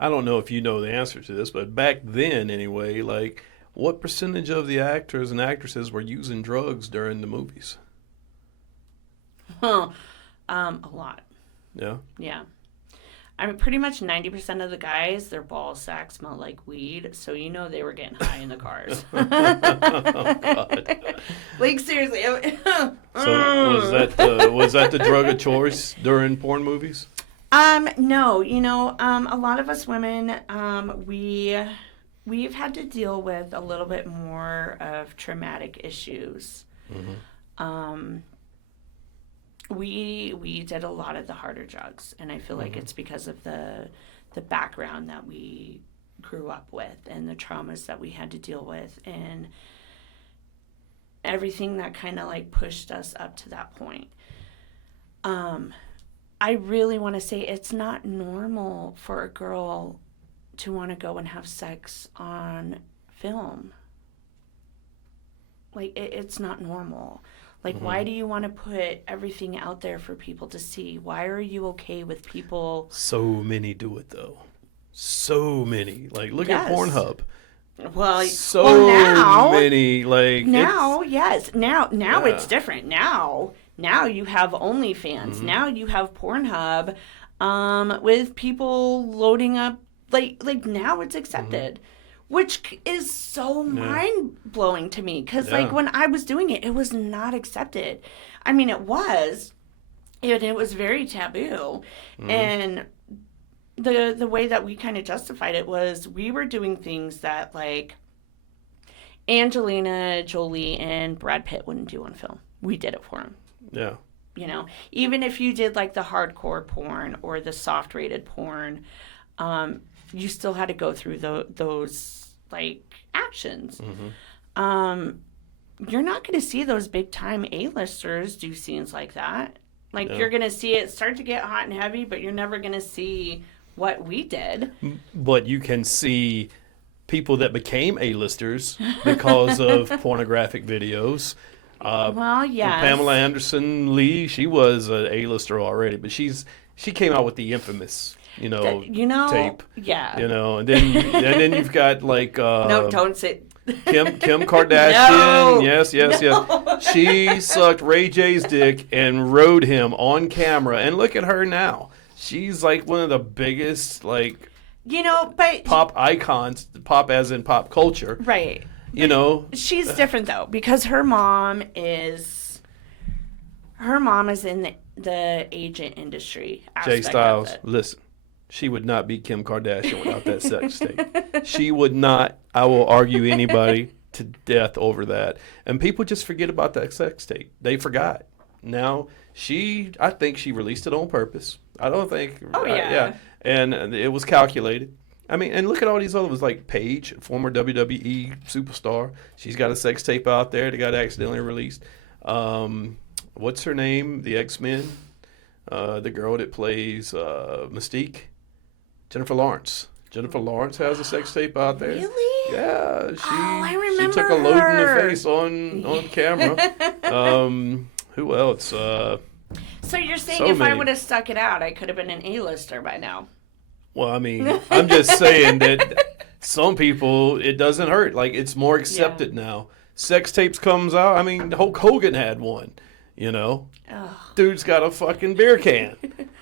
I don't know if you know the answer to this, but back then anyway, like, what percentage of the actors and actresses were using drugs during the movies? A lot. Yeah? Yeah. I mean, pretty much 90% of the guys, their ball sacks smelled like weed, so you know they were getting high in the cars. Oh, God. Like, seriously. So was that the drug of choice during porn movies? No. You know, a lot of us women, we've had to deal with a little bit more of traumatic issues. Mm-hmm. We did a lot of the harder drugs, and I feel like it's because of the background that we grew up with and the traumas that we had to deal with and everything that kind of like pushed us up to that point. I really want to say it's not normal for a girl to want to go and have sex on film. Like, it's not normal. Like, why do you want to put everything out there for people to see? Why are you okay with people? So many do it, though. So many. Like, look at Pornhub. Well, now, many. Like, now, yes. Now it's different. Now you have OnlyFans. Now you have Pornhub, with people loading up. Like now it's accepted. Which is so mind-blowing to me. Because, like, when I was doing it, it was not accepted. I mean, it was very taboo. And the way that we kind of justified it was we were doing things that, like, Angelina Jolie and Brad Pitt wouldn't do on film. We did it for them. Yeah. You know? Even if you did, like, the hardcore porn or the soft-rated porn, you still had to go through those like actions. You're not going to see those big time A-listers do scenes like that. Like, you're going to see it start to get hot and heavy, but you're never going to see what we did. But you can see people that became A-listers because of pornographic videos. Well, yes. Pamela Anderson Lee, she was an A-lister already, but she came out with the infamous tape. Yeah. And then you've got like no, don't say Kim Kardashian. No. Yes. No. She sucked Ray J's dick and rode him on camera. And look at her now. She's like one of the biggest but pop icons, pop as in pop culture. Right. She's different though, because her mom is in the agent industry. Jay Styles, listen. She would not be Kim Kardashian without that sex tape. She would not. I will argue anybody to death over that. And people just forget about that sex tape. They forgot. Now, I think she released it on purpose. I don't think. Oh, yeah. And it was calculated. I mean, and look at all these other ones, like Paige, former WWE superstar. She's got a sex tape out there that got accidentally released. What's her name? The X-Men. The girl that plays Mystique. Jennifer Lawrence. Jennifer Lawrence has a sex tape out there. Really? Yeah. I remember She took a load in the face on camera. Who else? So you're saying so if I many. would have stuck it out, I could have been an A-lister by now? Well, I mean, I'm just saying that some people, it doesn't hurt. Like, it's more accepted now. Sex tapes comes out. I mean, Hulk Hogan had one, you know. Dude's got a fucking beer can.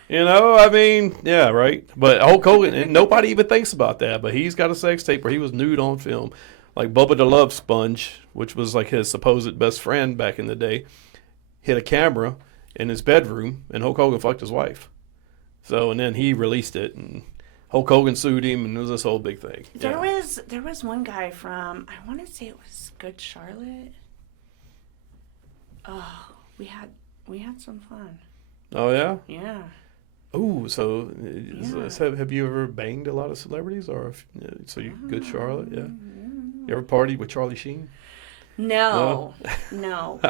You know, I mean, yeah, right. But Hulk Hogan, and nobody even thinks about that, but he's got a sex tape where he was nude on film. Like Bubba the Love Sponge, which was like his supposed best friend back in the day, hit a camera in his bedroom, and Hulk Hogan fucked his wife. So, and then he released it, and Hulk Hogan sued him, and it was this whole big thing. There was one guy from, I want to say it was Good Charlotte. Oh, we had some fun. Oh yeah. Yeah. Oh, so have you ever banged a lot of celebrities, or so you Good Charlotte? Yeah. You ever partied with Charlie Sheen? No. You know,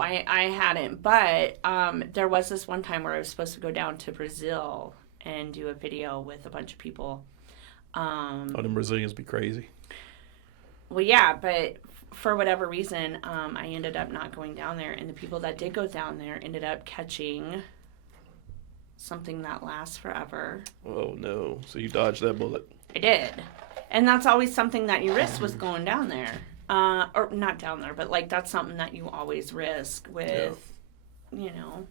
I hadn't. But there was this one time where I was supposed to go down to Brazil and do a video with a bunch of people. Them Brazilians be crazy. Well, yeah, but for whatever reason, I ended up not going down there. And the people that did go down there ended up catching something that lasts forever. Oh, no. So you dodged that bullet. I did. And that's always something that you risk was going down there. Or not down there, but like that's something that you always risk with, you know,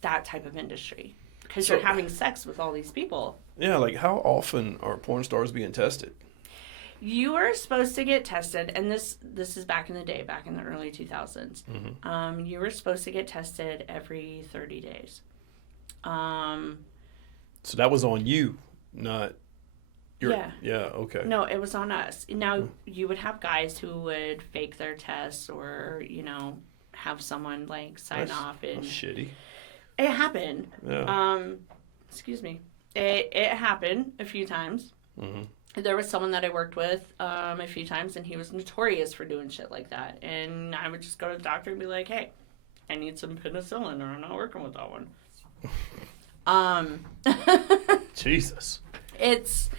that type of industry. Because you're having sex with all these people. Yeah, like how often are porn stars being tested? You were supposed to get tested, and this is back in the day, back in the early 2000s. Mm-hmm. You were supposed to get tested every 30 days. So that was on you, not your... Yeah, okay. No, it was on us. Now, you would have guys who would fake their tests or, you know, have someone, like, sign off. And that's shitty. It happened. Yeah. Excuse me. It happened a few times. Mm-hmm. There was someone that I worked with a few times, and he was notorious for doing shit like that. And I would just go to the doctor and be like, hey, I need some penicillin, or I'm not working with that one. Jesus. It's...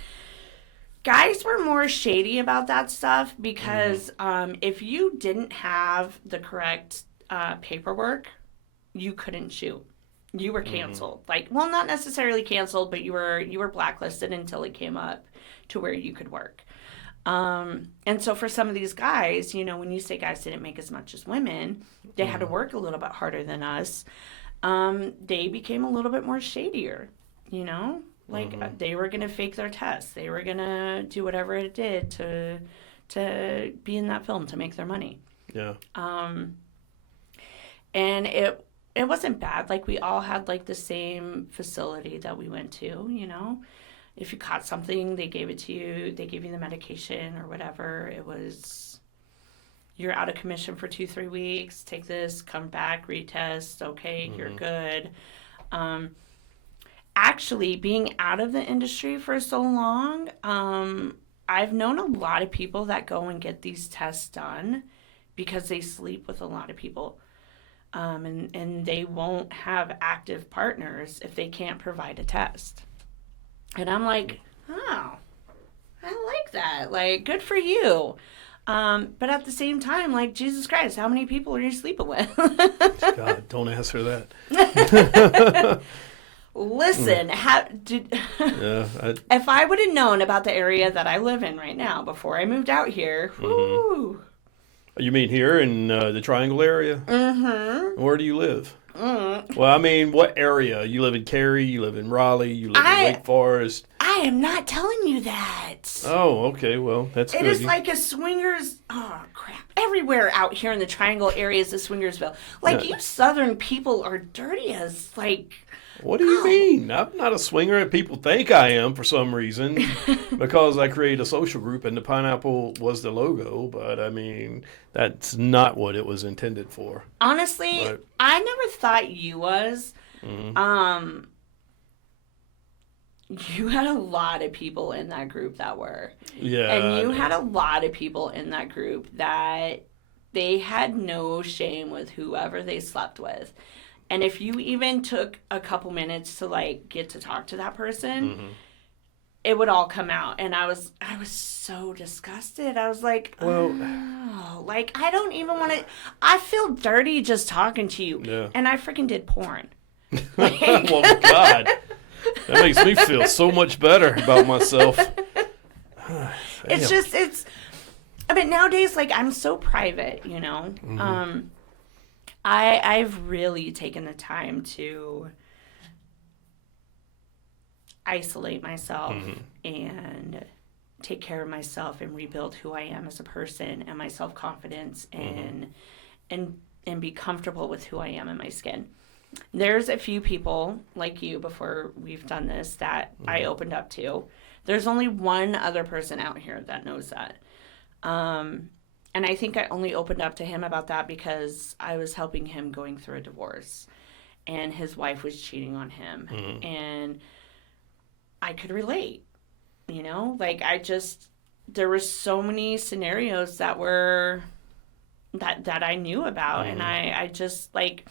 Guys were more shady about that stuff because if you didn't have the correct paperwork, you couldn't shoot. You were canceled. Like, well, not necessarily canceled, but you were blacklisted until it came up to where you could work. And so for some of these guys, you know, when you say guys didn't make as much as women, they had to work a little bit harder than us. They became a little bit more shadier, you know? Like, they were going to fake their tests. They were going to do whatever it did to be in that film, to make their money. Yeah. And it wasn't bad. Like, we all had, like, the same facility that we went to, you know? If you caught something, they gave it to you. They gave you the medication or whatever. It was, you're out of commission for 2-3 weeks. Take this, come back, retest. Okay, you're good. Actually, being out of the industry for so long, I've known a lot of people that go and get these tests done because they sleep with a lot of people. And they won't have active partners if they can't provide a test. And I'm like, oh, I like that. Like, good for you. But at the same time, like, Jesus Christ, how many people are you sleeping with? God, don't ask her that. Listen, if I would have known about the area that I live in right now before I moved out here, whoo. You mean here in the Triangle area? Mm-hmm. Where do you live? Well, I mean, what area? You live in Cary, you live in Raleigh, you live in Lake Forest. I am not telling you that. Oh, okay, well, that's good. It is like a swingers, oh, crap. Everywhere out here in the Triangle area is a swingersville. Like, you southern people are dirty as, like... What do you mean? I'm not a swinger. People think I am for some reason because I created a social group and the pineapple was the logo. But, I mean, that's not what it was intended for. Honestly, I never thought you was. You had a lot of people in that group that were. Yeah. And you had a lot of people in that group that they had no shame with whoever they slept with. And if you even took a couple minutes to, like, get to talk to that person, it would all come out, and I was so disgusted. I was like, oh, like I don't even want to. I feel dirty just talking to you, and I freaking did porn. Like, well, God, that makes me feel so much better about myself. It's. But nowadays, like I'm so private, you know. Mm-hmm. I've really taken the time to isolate myself and take care of myself and rebuild who I am as a person and my self-confidence and be comfortable with who I am in my skin. There's a few people like you before we've done this that I opened up to. There's only one other person out here that knows that. And I think I only opened up to him about that because I was helping him going through a divorce and his wife was cheating on him. And I could relate, you know, like there were so many scenarios that were, that I knew about. And I just like,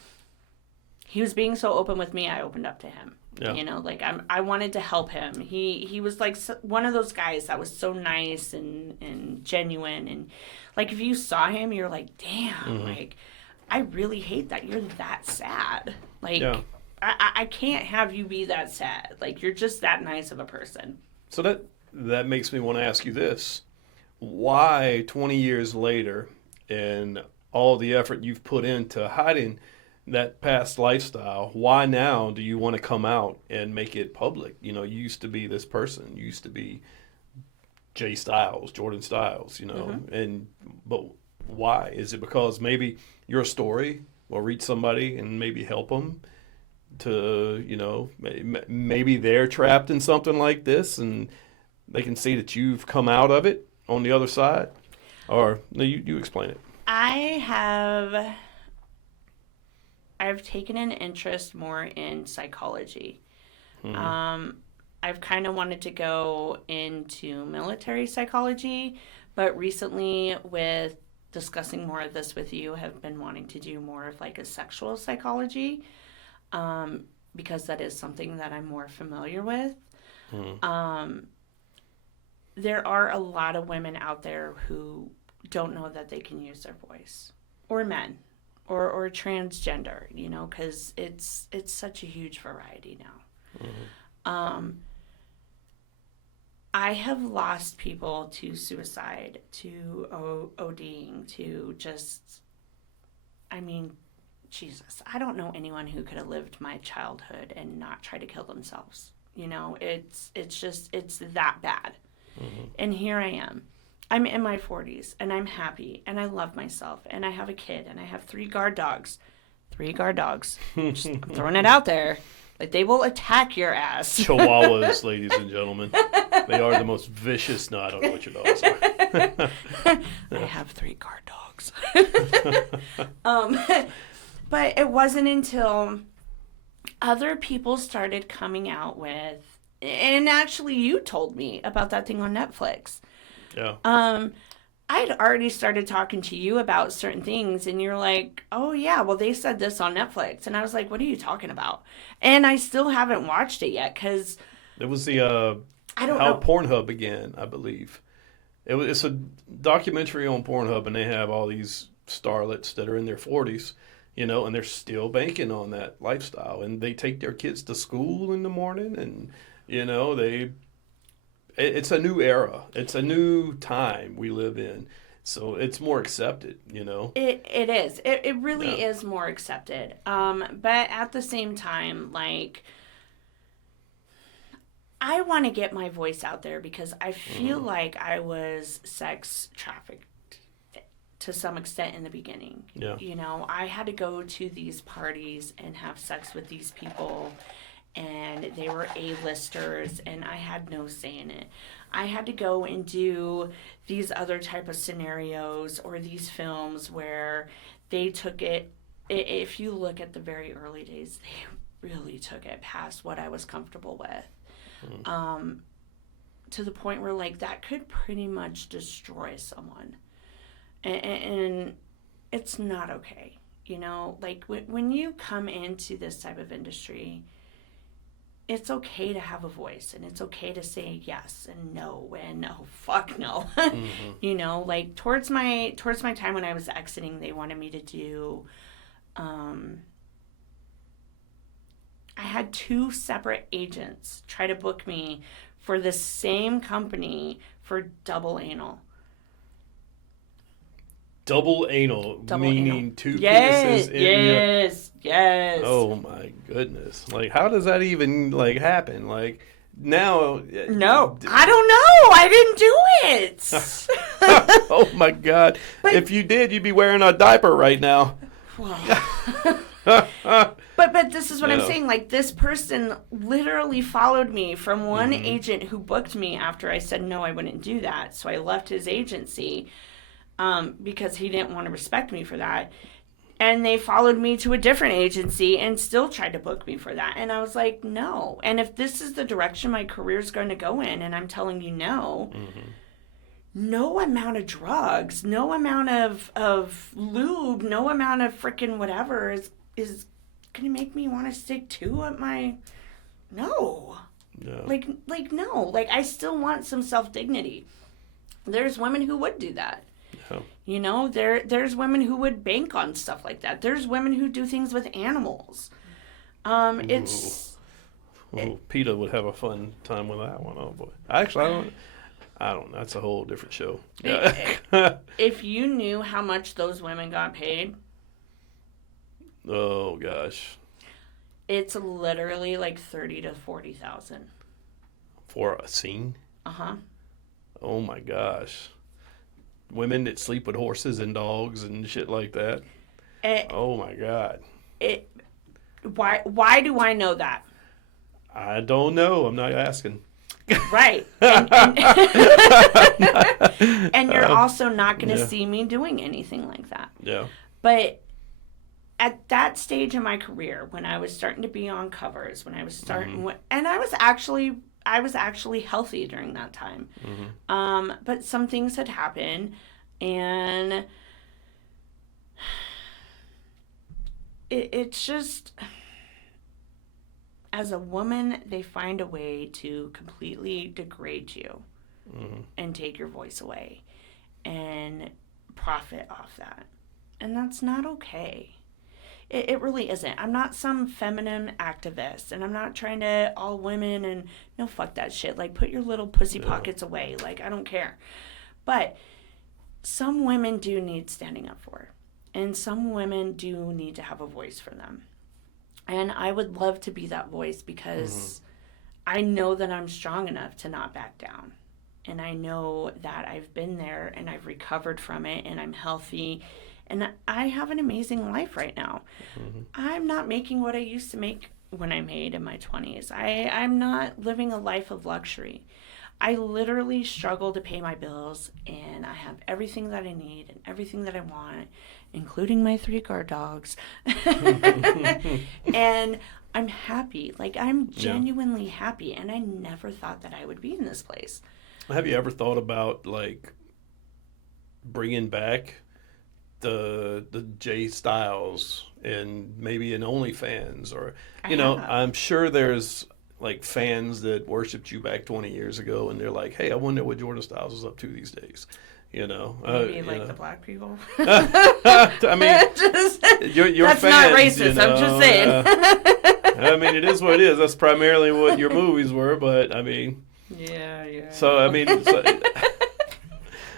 he was being so open with me. I opened up to him, you know, like I wanted to help him. He was like one of those guys that was so nice and genuine. And like, if you saw him, you're like, damn, like, I really hate that you're that sad. Like, I can't have you be that sad. Like, you're just that nice of a person. So that makes me want to ask you this. Why 20 years later and all the effort you've put into hiding that past lifestyle, why now do you want to come out and make it public? You know, you used to be this person. You used to be Jay Styles, Jordan Styles, you know, but why? Is it because maybe your story will reach somebody and maybe help them to, you know, maybe they're trapped in something like this and they can see that you've come out of it on the other side? Or no, you explain it. I've taken an interest more in psychology. I've kind of wanted to go into military psychology, but recently with discussing more of this with you, have been wanting to do more of like a sexual psychology, because that is something that I'm more familiar with. There are a lot of women out there who don't know that they can use their voice, or men, or transgender, you know, because it's such a huge variety now. I have lost people to suicide, to ODing, to just, I mean, Jesus, I don't know anyone who could have lived my childhood and not try to kill themselves. You know, it's that bad. And here I am. I'm in my 40s, and I'm happy, and I love myself, and I have a kid, and I have 3 guard dogs. 3 guard dogs. Just, I'm throwing it out there. Like, they will attack your ass. Chihuahuas, ladies and gentlemen. They are the most vicious. No, I don't know what your dogs are. I have 3 guard dogs. But it wasn't until other people started coming out with, and actually you told me about that thing on Netflix. Yeah. I'd already started talking to you about certain things, and you're like, oh, yeah, well, they said this on Netflix. And I was like, what are you talking about? And I still haven't watched it yet, because... It was the how Pornhub began, I believe. It's a documentary on Pornhub, and they have all these starlets that are in their 40s, you know, and they're still banking on that lifestyle. And they take their kids to school in the morning, and, you know, it's a new era. It's a new time we live in. So it's more accepted, you know. It is. It really is more accepted. But at the same time, like, I want to get my voice out there because I feel like I was sex trafficked to some extent in the beginning. Yeah. You know, I had to go to these parties and have sex with these people, and they were A-listers, and I had no say in it. I had to go and do these other type of scenarios or these films where they took it, if you look at the very early days, they really took it past what I was comfortable with. To the point where, like, that could pretty much destroy someone. And it's not okay. You know, like, when you come into this type of industry, it's okay to have a voice, and it's okay to say yes and no and oh fuck no. You know, like towards my time when I was exiting, they wanted me to do I had 2 separate agents try to book me for the same company for double anal. Double anal, meaning anal. 2 yes, penises in yes. Oh my goodness! Like, how does that even like happen? Like now? No, I don't know. I didn't do it. Oh my God! But, if you did, you'd be wearing a diaper right now. But this is what I'm saying. Like, this person literally followed me from one agent who booked me after I said no, I wouldn't do that. So I left his agency because he didn't want to respect me for that. And they followed me to a different agency and still tried to book me for that. And I was like, no. And if this is the direction my career's going to go in, and I'm telling you no, no amount of drugs, no amount of lube, no amount of freaking whatever is going to make me want to stick to at my... No. Yeah. Like no. Like, I still want some self-dignity. There's women who would do that. Yeah. You know, there's women who would bank on stuff like that. There's women who do things with animals. PETA would have a fun time with that one. Oh boy. Actually, I don't know. That's a whole different show. Yeah. If you knew how much those women got paid. Oh gosh. It's literally like 30 to 40,000 for a scene. Oh my gosh. Women that sleep with horses and dogs and shit like that. Oh my God. Why do I know that? I don't know. I'm not asking. Right. And you're also not going to see me doing anything like that. Yeah. But at that stage in my career, when I was starting to be on covers, when I was starting, and I was actually healthy during that time. But some things had happened, and it's just, as a woman, they find a way to completely degrade you and take your voice away and profit off that. And that's not okay. It really isn't. I'm not some feminine activist, and I'm not trying to all women and no, fuck that shit. Like, put your little pussy pockets away. Like, I don't care. But some women do need standing up for, and some women do need to have a voice for them. And I would love to be that voice because I know that I'm strong enough to not back down. And I know that I've been there and I've recovered from it and I'm healthy. And I have an amazing life right now. I'm not making what I used to make when I made in my 20s. I'm not living a life of luxury. I literally struggle to pay my bills, and I have everything that I need and everything that I want, including my 3 guard dogs. And I'm happy. Like, I'm genuinely happy, and I never thought that I would be in this place. Have you ever thought about, like, bringing back the J Styles and maybe an OnlyFans, or I'm sure there's like fans that worshipped you back 20 years ago and they're like, hey, I wonder what Jordan Styles is up to these days, maybe the black people. I mean, your that's fans, not racist. I'm just saying. I mean, it is what it is. That's primarily what your movies were, but I mean, so I mean,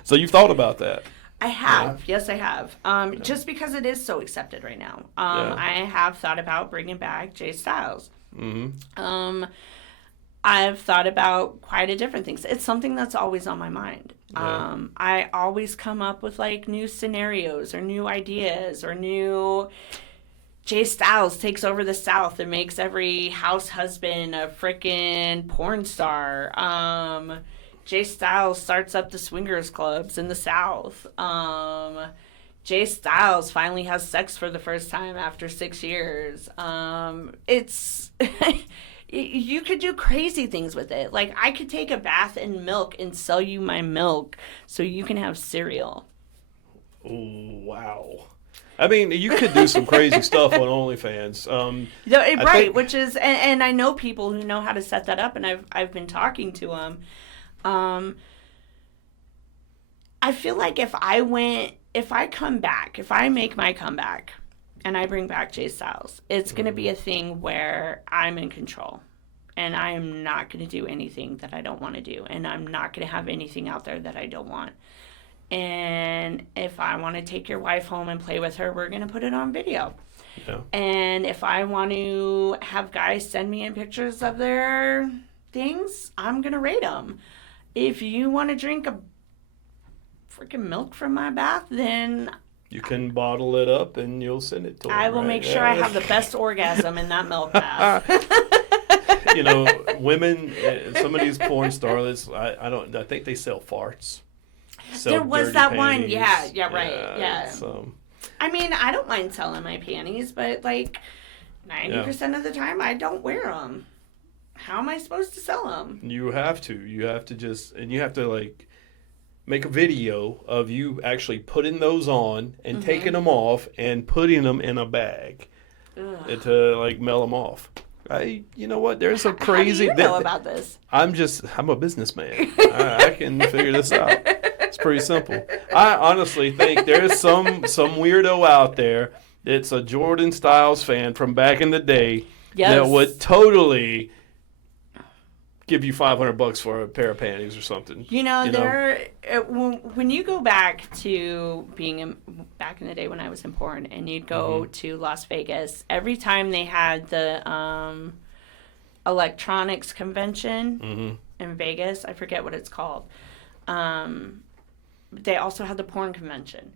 so you've thought about that. I have. Yes, I have. Just because it is so accepted right now. I have thought about bringing back J Styles. I've thought about quite a different things. It's something that's always on my mind. I always come up with like new scenarios or new ideas or new... J Styles takes over the South and makes every house husband a freaking porn star. J Styles starts up the swingers clubs in the South. J Styles finally has sex for the first time after 6 years. It's you could do crazy things with it. Like, I could take a bath in milk and sell you my milk so you can have cereal. Oh, wow. I mean, you could do some crazy stuff on OnlyFans. Right, which is, and I know people who know how to set that up, and I've been talking to them. I feel like if I make my comeback, and I bring back Jay Styles, it's going to be a thing where I'm in control. And I am not going to do anything that I don't want to do. And I'm not going to have anything out there that I don't want. And if I want to take your wife home and play with her, we're going to put it on video. Yeah. And if I want to have guys send me in pictures of their things, I'm going to rate them. If you want to drink a freaking milk from my bath, then... You can bottle it up and you'll send it to them. I will make sure I have the best orgasm in that milk bath. You know, women, some of these porn starlets, I think they sell farts. There was that one, right, yeah. I mean, I don't mind selling my panties, but like 90% of the time, I don't wear them. How am I supposed to sell them? You have to like make a video of you actually putting those on and taking them off and putting them in a bag to like mail them off. You know what? There's a crazy. How do you know about this? I'm a businessman. I can figure this out. It's pretty simple. I honestly think there's some weirdo out there that's a Jordan Styles fan from back in the day that would totally give you $500 for a pair of panties or something. When you go back to being back in the day when I was in porn, and you'd go to Las Vegas, every time they had the electronics convention in Vegas, I forget what it's called. They also had the porn convention.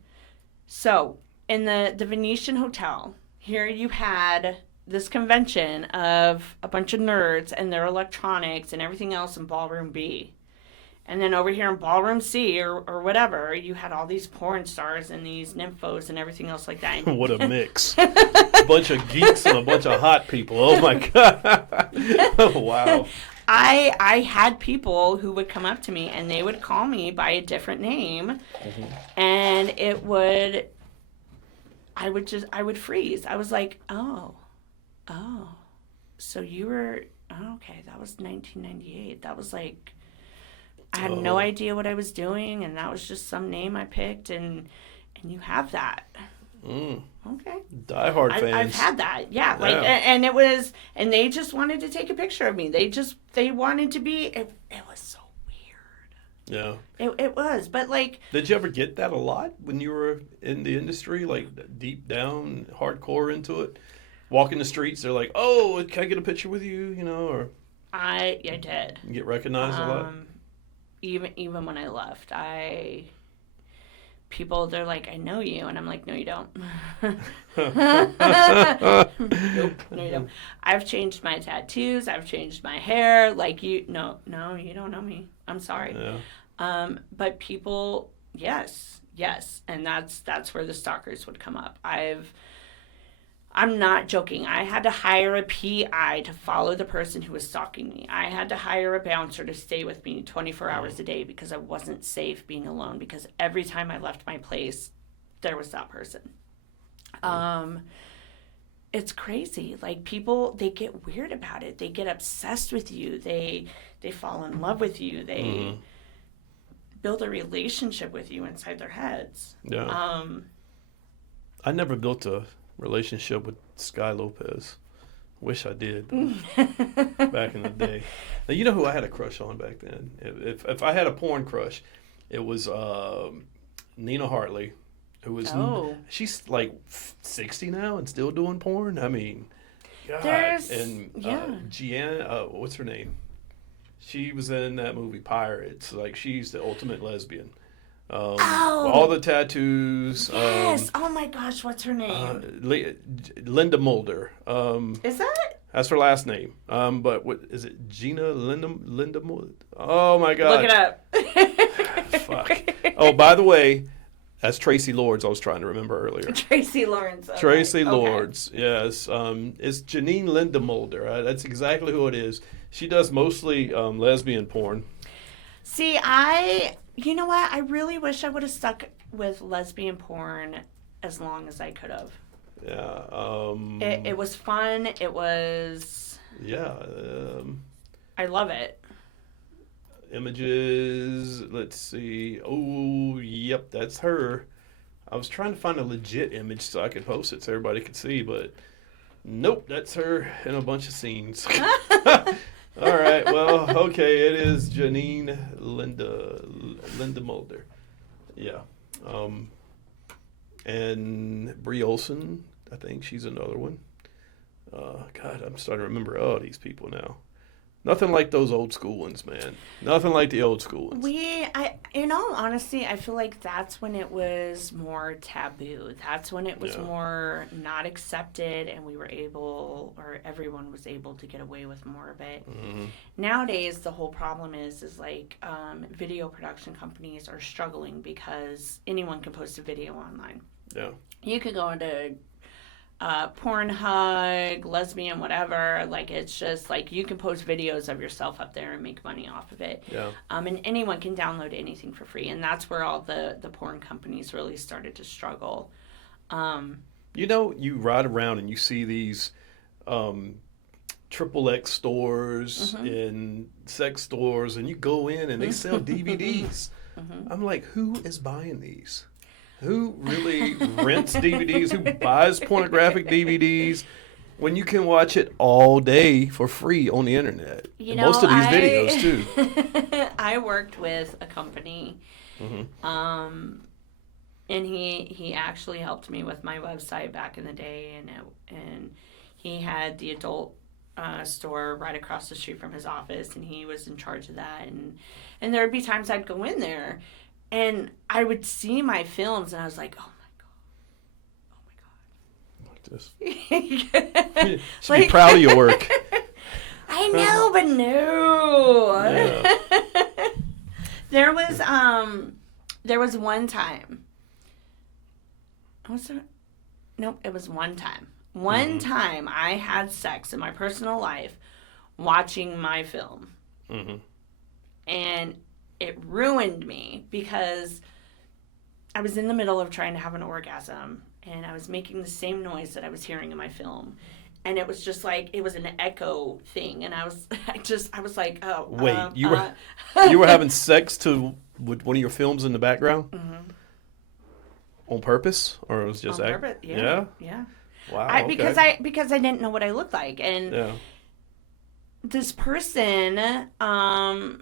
So in the Venetian Hotel, here you had this convention of a bunch of nerds and their electronics and everything else in Ballroom B. And then over here in Ballroom C or whatever, you had all these porn stars and these nymphos and everything else like that. What a mix. A bunch of geeks and a bunch of hot people. Oh, my God. Oh, wow. I had people who would come up to me and they would call me by a different name. And I would freeze. I was like, oh, so you were, okay, that was 1998. That was like, I had no idea what I was doing, and that was just some name I picked, and you have that. Okay. Diehard fans. I've had that, yeah. Like, and it was, and they just wanted to take a picture of me. They wanted to be, it was so weird. Yeah. It was, but like. Did you ever get that a lot when you were in the industry, like deep down, hardcore into it? Walking the streets, they're like, "Oh, can I get a picture with you?" You know, or I did. You get recognized a lot. Even when I left, people they're like, "I know you," and I'm like, "No, you don't." Nope, no, you don't. I've changed my tattoos. I've changed my hair. Like no, you don't know me. I'm sorry. Yeah. But people, yes, and that's where the stalkers would come up. I'm not joking. I had to hire a PI to follow the person who was stalking me. I had to hire a bouncer to stay with me 24 hours a day because I wasn't safe being alone, because every time I left my place, there was that person. It's crazy. Like, people, they get weird about it. They get obsessed with you. They fall in love with you. They build a relationship with you inside their heads. Yeah. I never built a relationship with Sky Lopez. Wish I did back in the day. Now, you know who I had a crush on back then? If I had a porn crush, it was Nina Hartley, who was she's like 60 now and still doing porn. I mean, God. Gianna, what's her name? She was in that movie Pirates. Like, she's the ultimate lesbian. All the tattoos. Yes. Oh my gosh, what's her name? Linda Mulder. Is that? That's her last name. But what is it? Gina Linda Mulder? Oh my God. Look it up. Fuck. Oh, by the way, that's Tracy Lords. I was trying to remember earlier. Tracy Lords. Okay. Tracy Lords. Yes. It's Janine Linda Mulder. That's exactly who it is. She does mostly lesbian porn. See, you know what? I really wish I would have stuck with lesbian porn as long as I could have. Yeah. It was fun. It was. Yeah. I love it. Images. Let's see. Oh, yep, that's her. I was trying to find a legit image so I could post it so everybody could see, but nope, that's her in a bunch of scenes. All right, well, okay, it is Janine Linda Mulder. Yeah. And Brie Olson, I think she's another one. God, I'm starting to remember all these people now. Nothing like those old school ones, man. Nothing like the old school ones. In all honesty, I feel like that's when it was more taboo. That's when it was more not accepted, and everyone was able to get away with more of it. Mm-hmm. Nowadays, the whole problem is like video production companies are struggling because anyone can post a video online. Yeah. You could go into Pornhub, lesbian, whatever. Like, it's just like you can post videos of yourself up there and make money off of it. Yeah. And anyone can download anything for free. And that's where all the porn companies really started to struggle. You ride around and you see these XXX stores Mm-hmm. and sex stores, and you go in and they sell DVDs. Mm-hmm. I'm like, who is buying these? Who really rents DVDs? Who buys pornographic DVDs when you can watch it all day for free on the internet? Most of these videos, too. I worked with a company, and he actually helped me with my website back in the day, and he had the adult store right across the street from his office, and he was in charge of that. And there would be times I'd go in there, and I would see my films, and I was like, oh my God. Like this. You should be proud of your work. I know, but no. Yeah. There was one time. Nope, it was one time. One time I had sex in my personal life watching my film. Mm-hmm. And it ruined me because I was in the middle of trying to have an orgasm, and I was making the same noise that I was hearing in my film. And it was just like, it was an echo thing. And I was like, oh. Wait, you were having sex with one of your films in the background? Mm-hmm. On purpose? Or it was just on purpose, yeah. Wow, okay. Because I didn't know what I looked like. And this person, I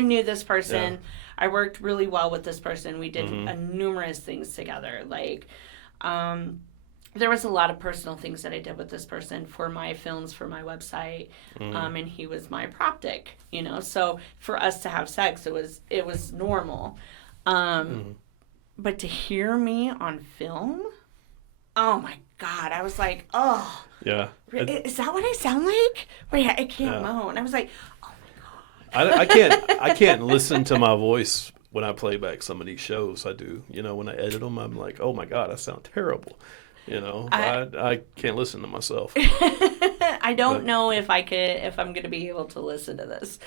knew this person. Yeah. I worked really well with this person. We did numerous things together. Like, there was a lot of personal things that I did with this person for my films, for my website, and he was my prop dick. So for us to have sex, it was normal. But to hear me on film, oh my God, I was like, oh. Yeah. Is that what I sound like? Wait, I can't moan. I was like, oh my God. I can't listen to my voice when I play back some of these shows. I do. When I edit them, I'm like, oh my God, I sound terrible. I can't listen to myself. I don't know if I'm going to be able to listen to this.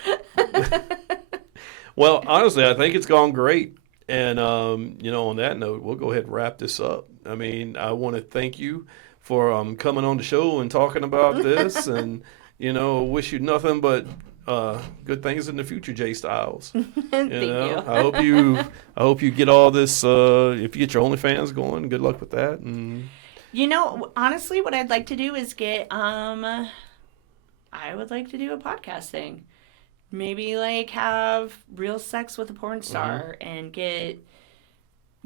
Well, honestly, I think it's gone great. And, on that note, we'll go ahead and wrap this up. I mean, I want to thank you for coming on the show and talking about this, and wish you nothing but good things in the future, Jay Styles. Thank you. I hope you get all this. If you get your OnlyFans going, good luck with that. And honestly, what I'd like to do is get. I would like to do a podcast thing. Maybe like have real sex with a porn star and get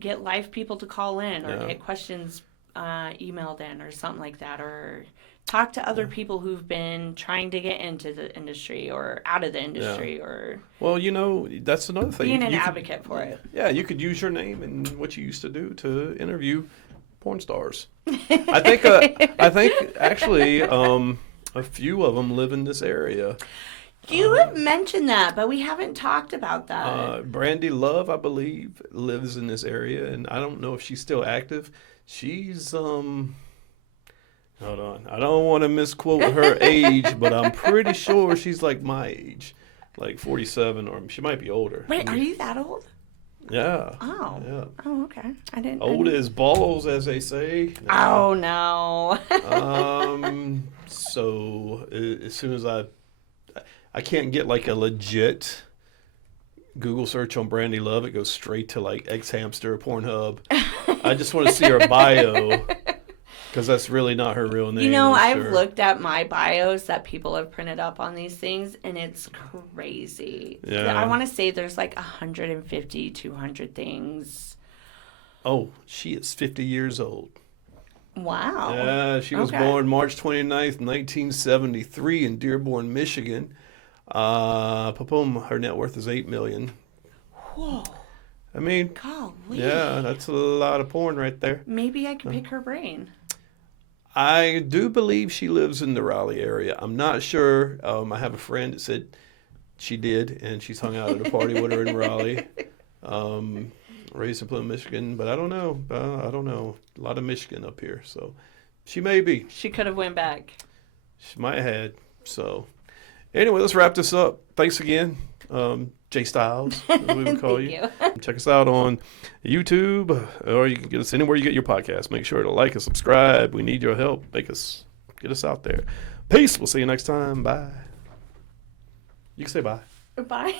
live people to call in or get questions emailed in or something like that, or talk to other people who've been trying to get into the industry or out of the industry or that's another thing, being an advocate for it. You could use your name and what you used to do to interview porn stars. I think actually a few of them live in this area. You have mentioned that, but we haven't talked about that. Brandy Love, I believe, lives in this area, and I don't know if she's still active. She's, hold on. I don't want to misquote her age, but I'm pretty sure she's like my age. like 47, or she might be older. Wait, are you that old? Yeah. Oh. Yeah. Oh, okay. Old as balls, as they say. Oh, no. So as soon as I can't get like a legit Google search on Brandy Love, it goes straight to like X-Hamster, Pornhub. I just want to see her bio because that's really not her real name. You know, I've looked at my bios that people have printed up on these things, and it's crazy. Yeah. I want to say there's like 150, 200 things. Oh, she is 50 years old. Wow. Yeah, she was born March 29th, 1973 in Dearborn, Michigan. Her net worth is $8 million. Whoa. I mean, golly. Yeah, that's a lot of porn right there. Maybe I could pick her brain. I do believe she lives in the Raleigh area. I'm not sure. I have a friend that said she did, and she's hung out at a party with her in Raleigh. Raised in Plymouth, Michigan, but I don't know. A lot of Michigan up here, so she may be. She could have went back. She might have had. So anyway, let's wrap this up. Thanks again, Jay Styles, as we would call you. Check us out on YouTube, or you can get us anywhere you get your podcast. Make sure to like and subscribe. We need your help. Get us out there. Peace. We'll see you next time. Bye. You can say bye. Bye.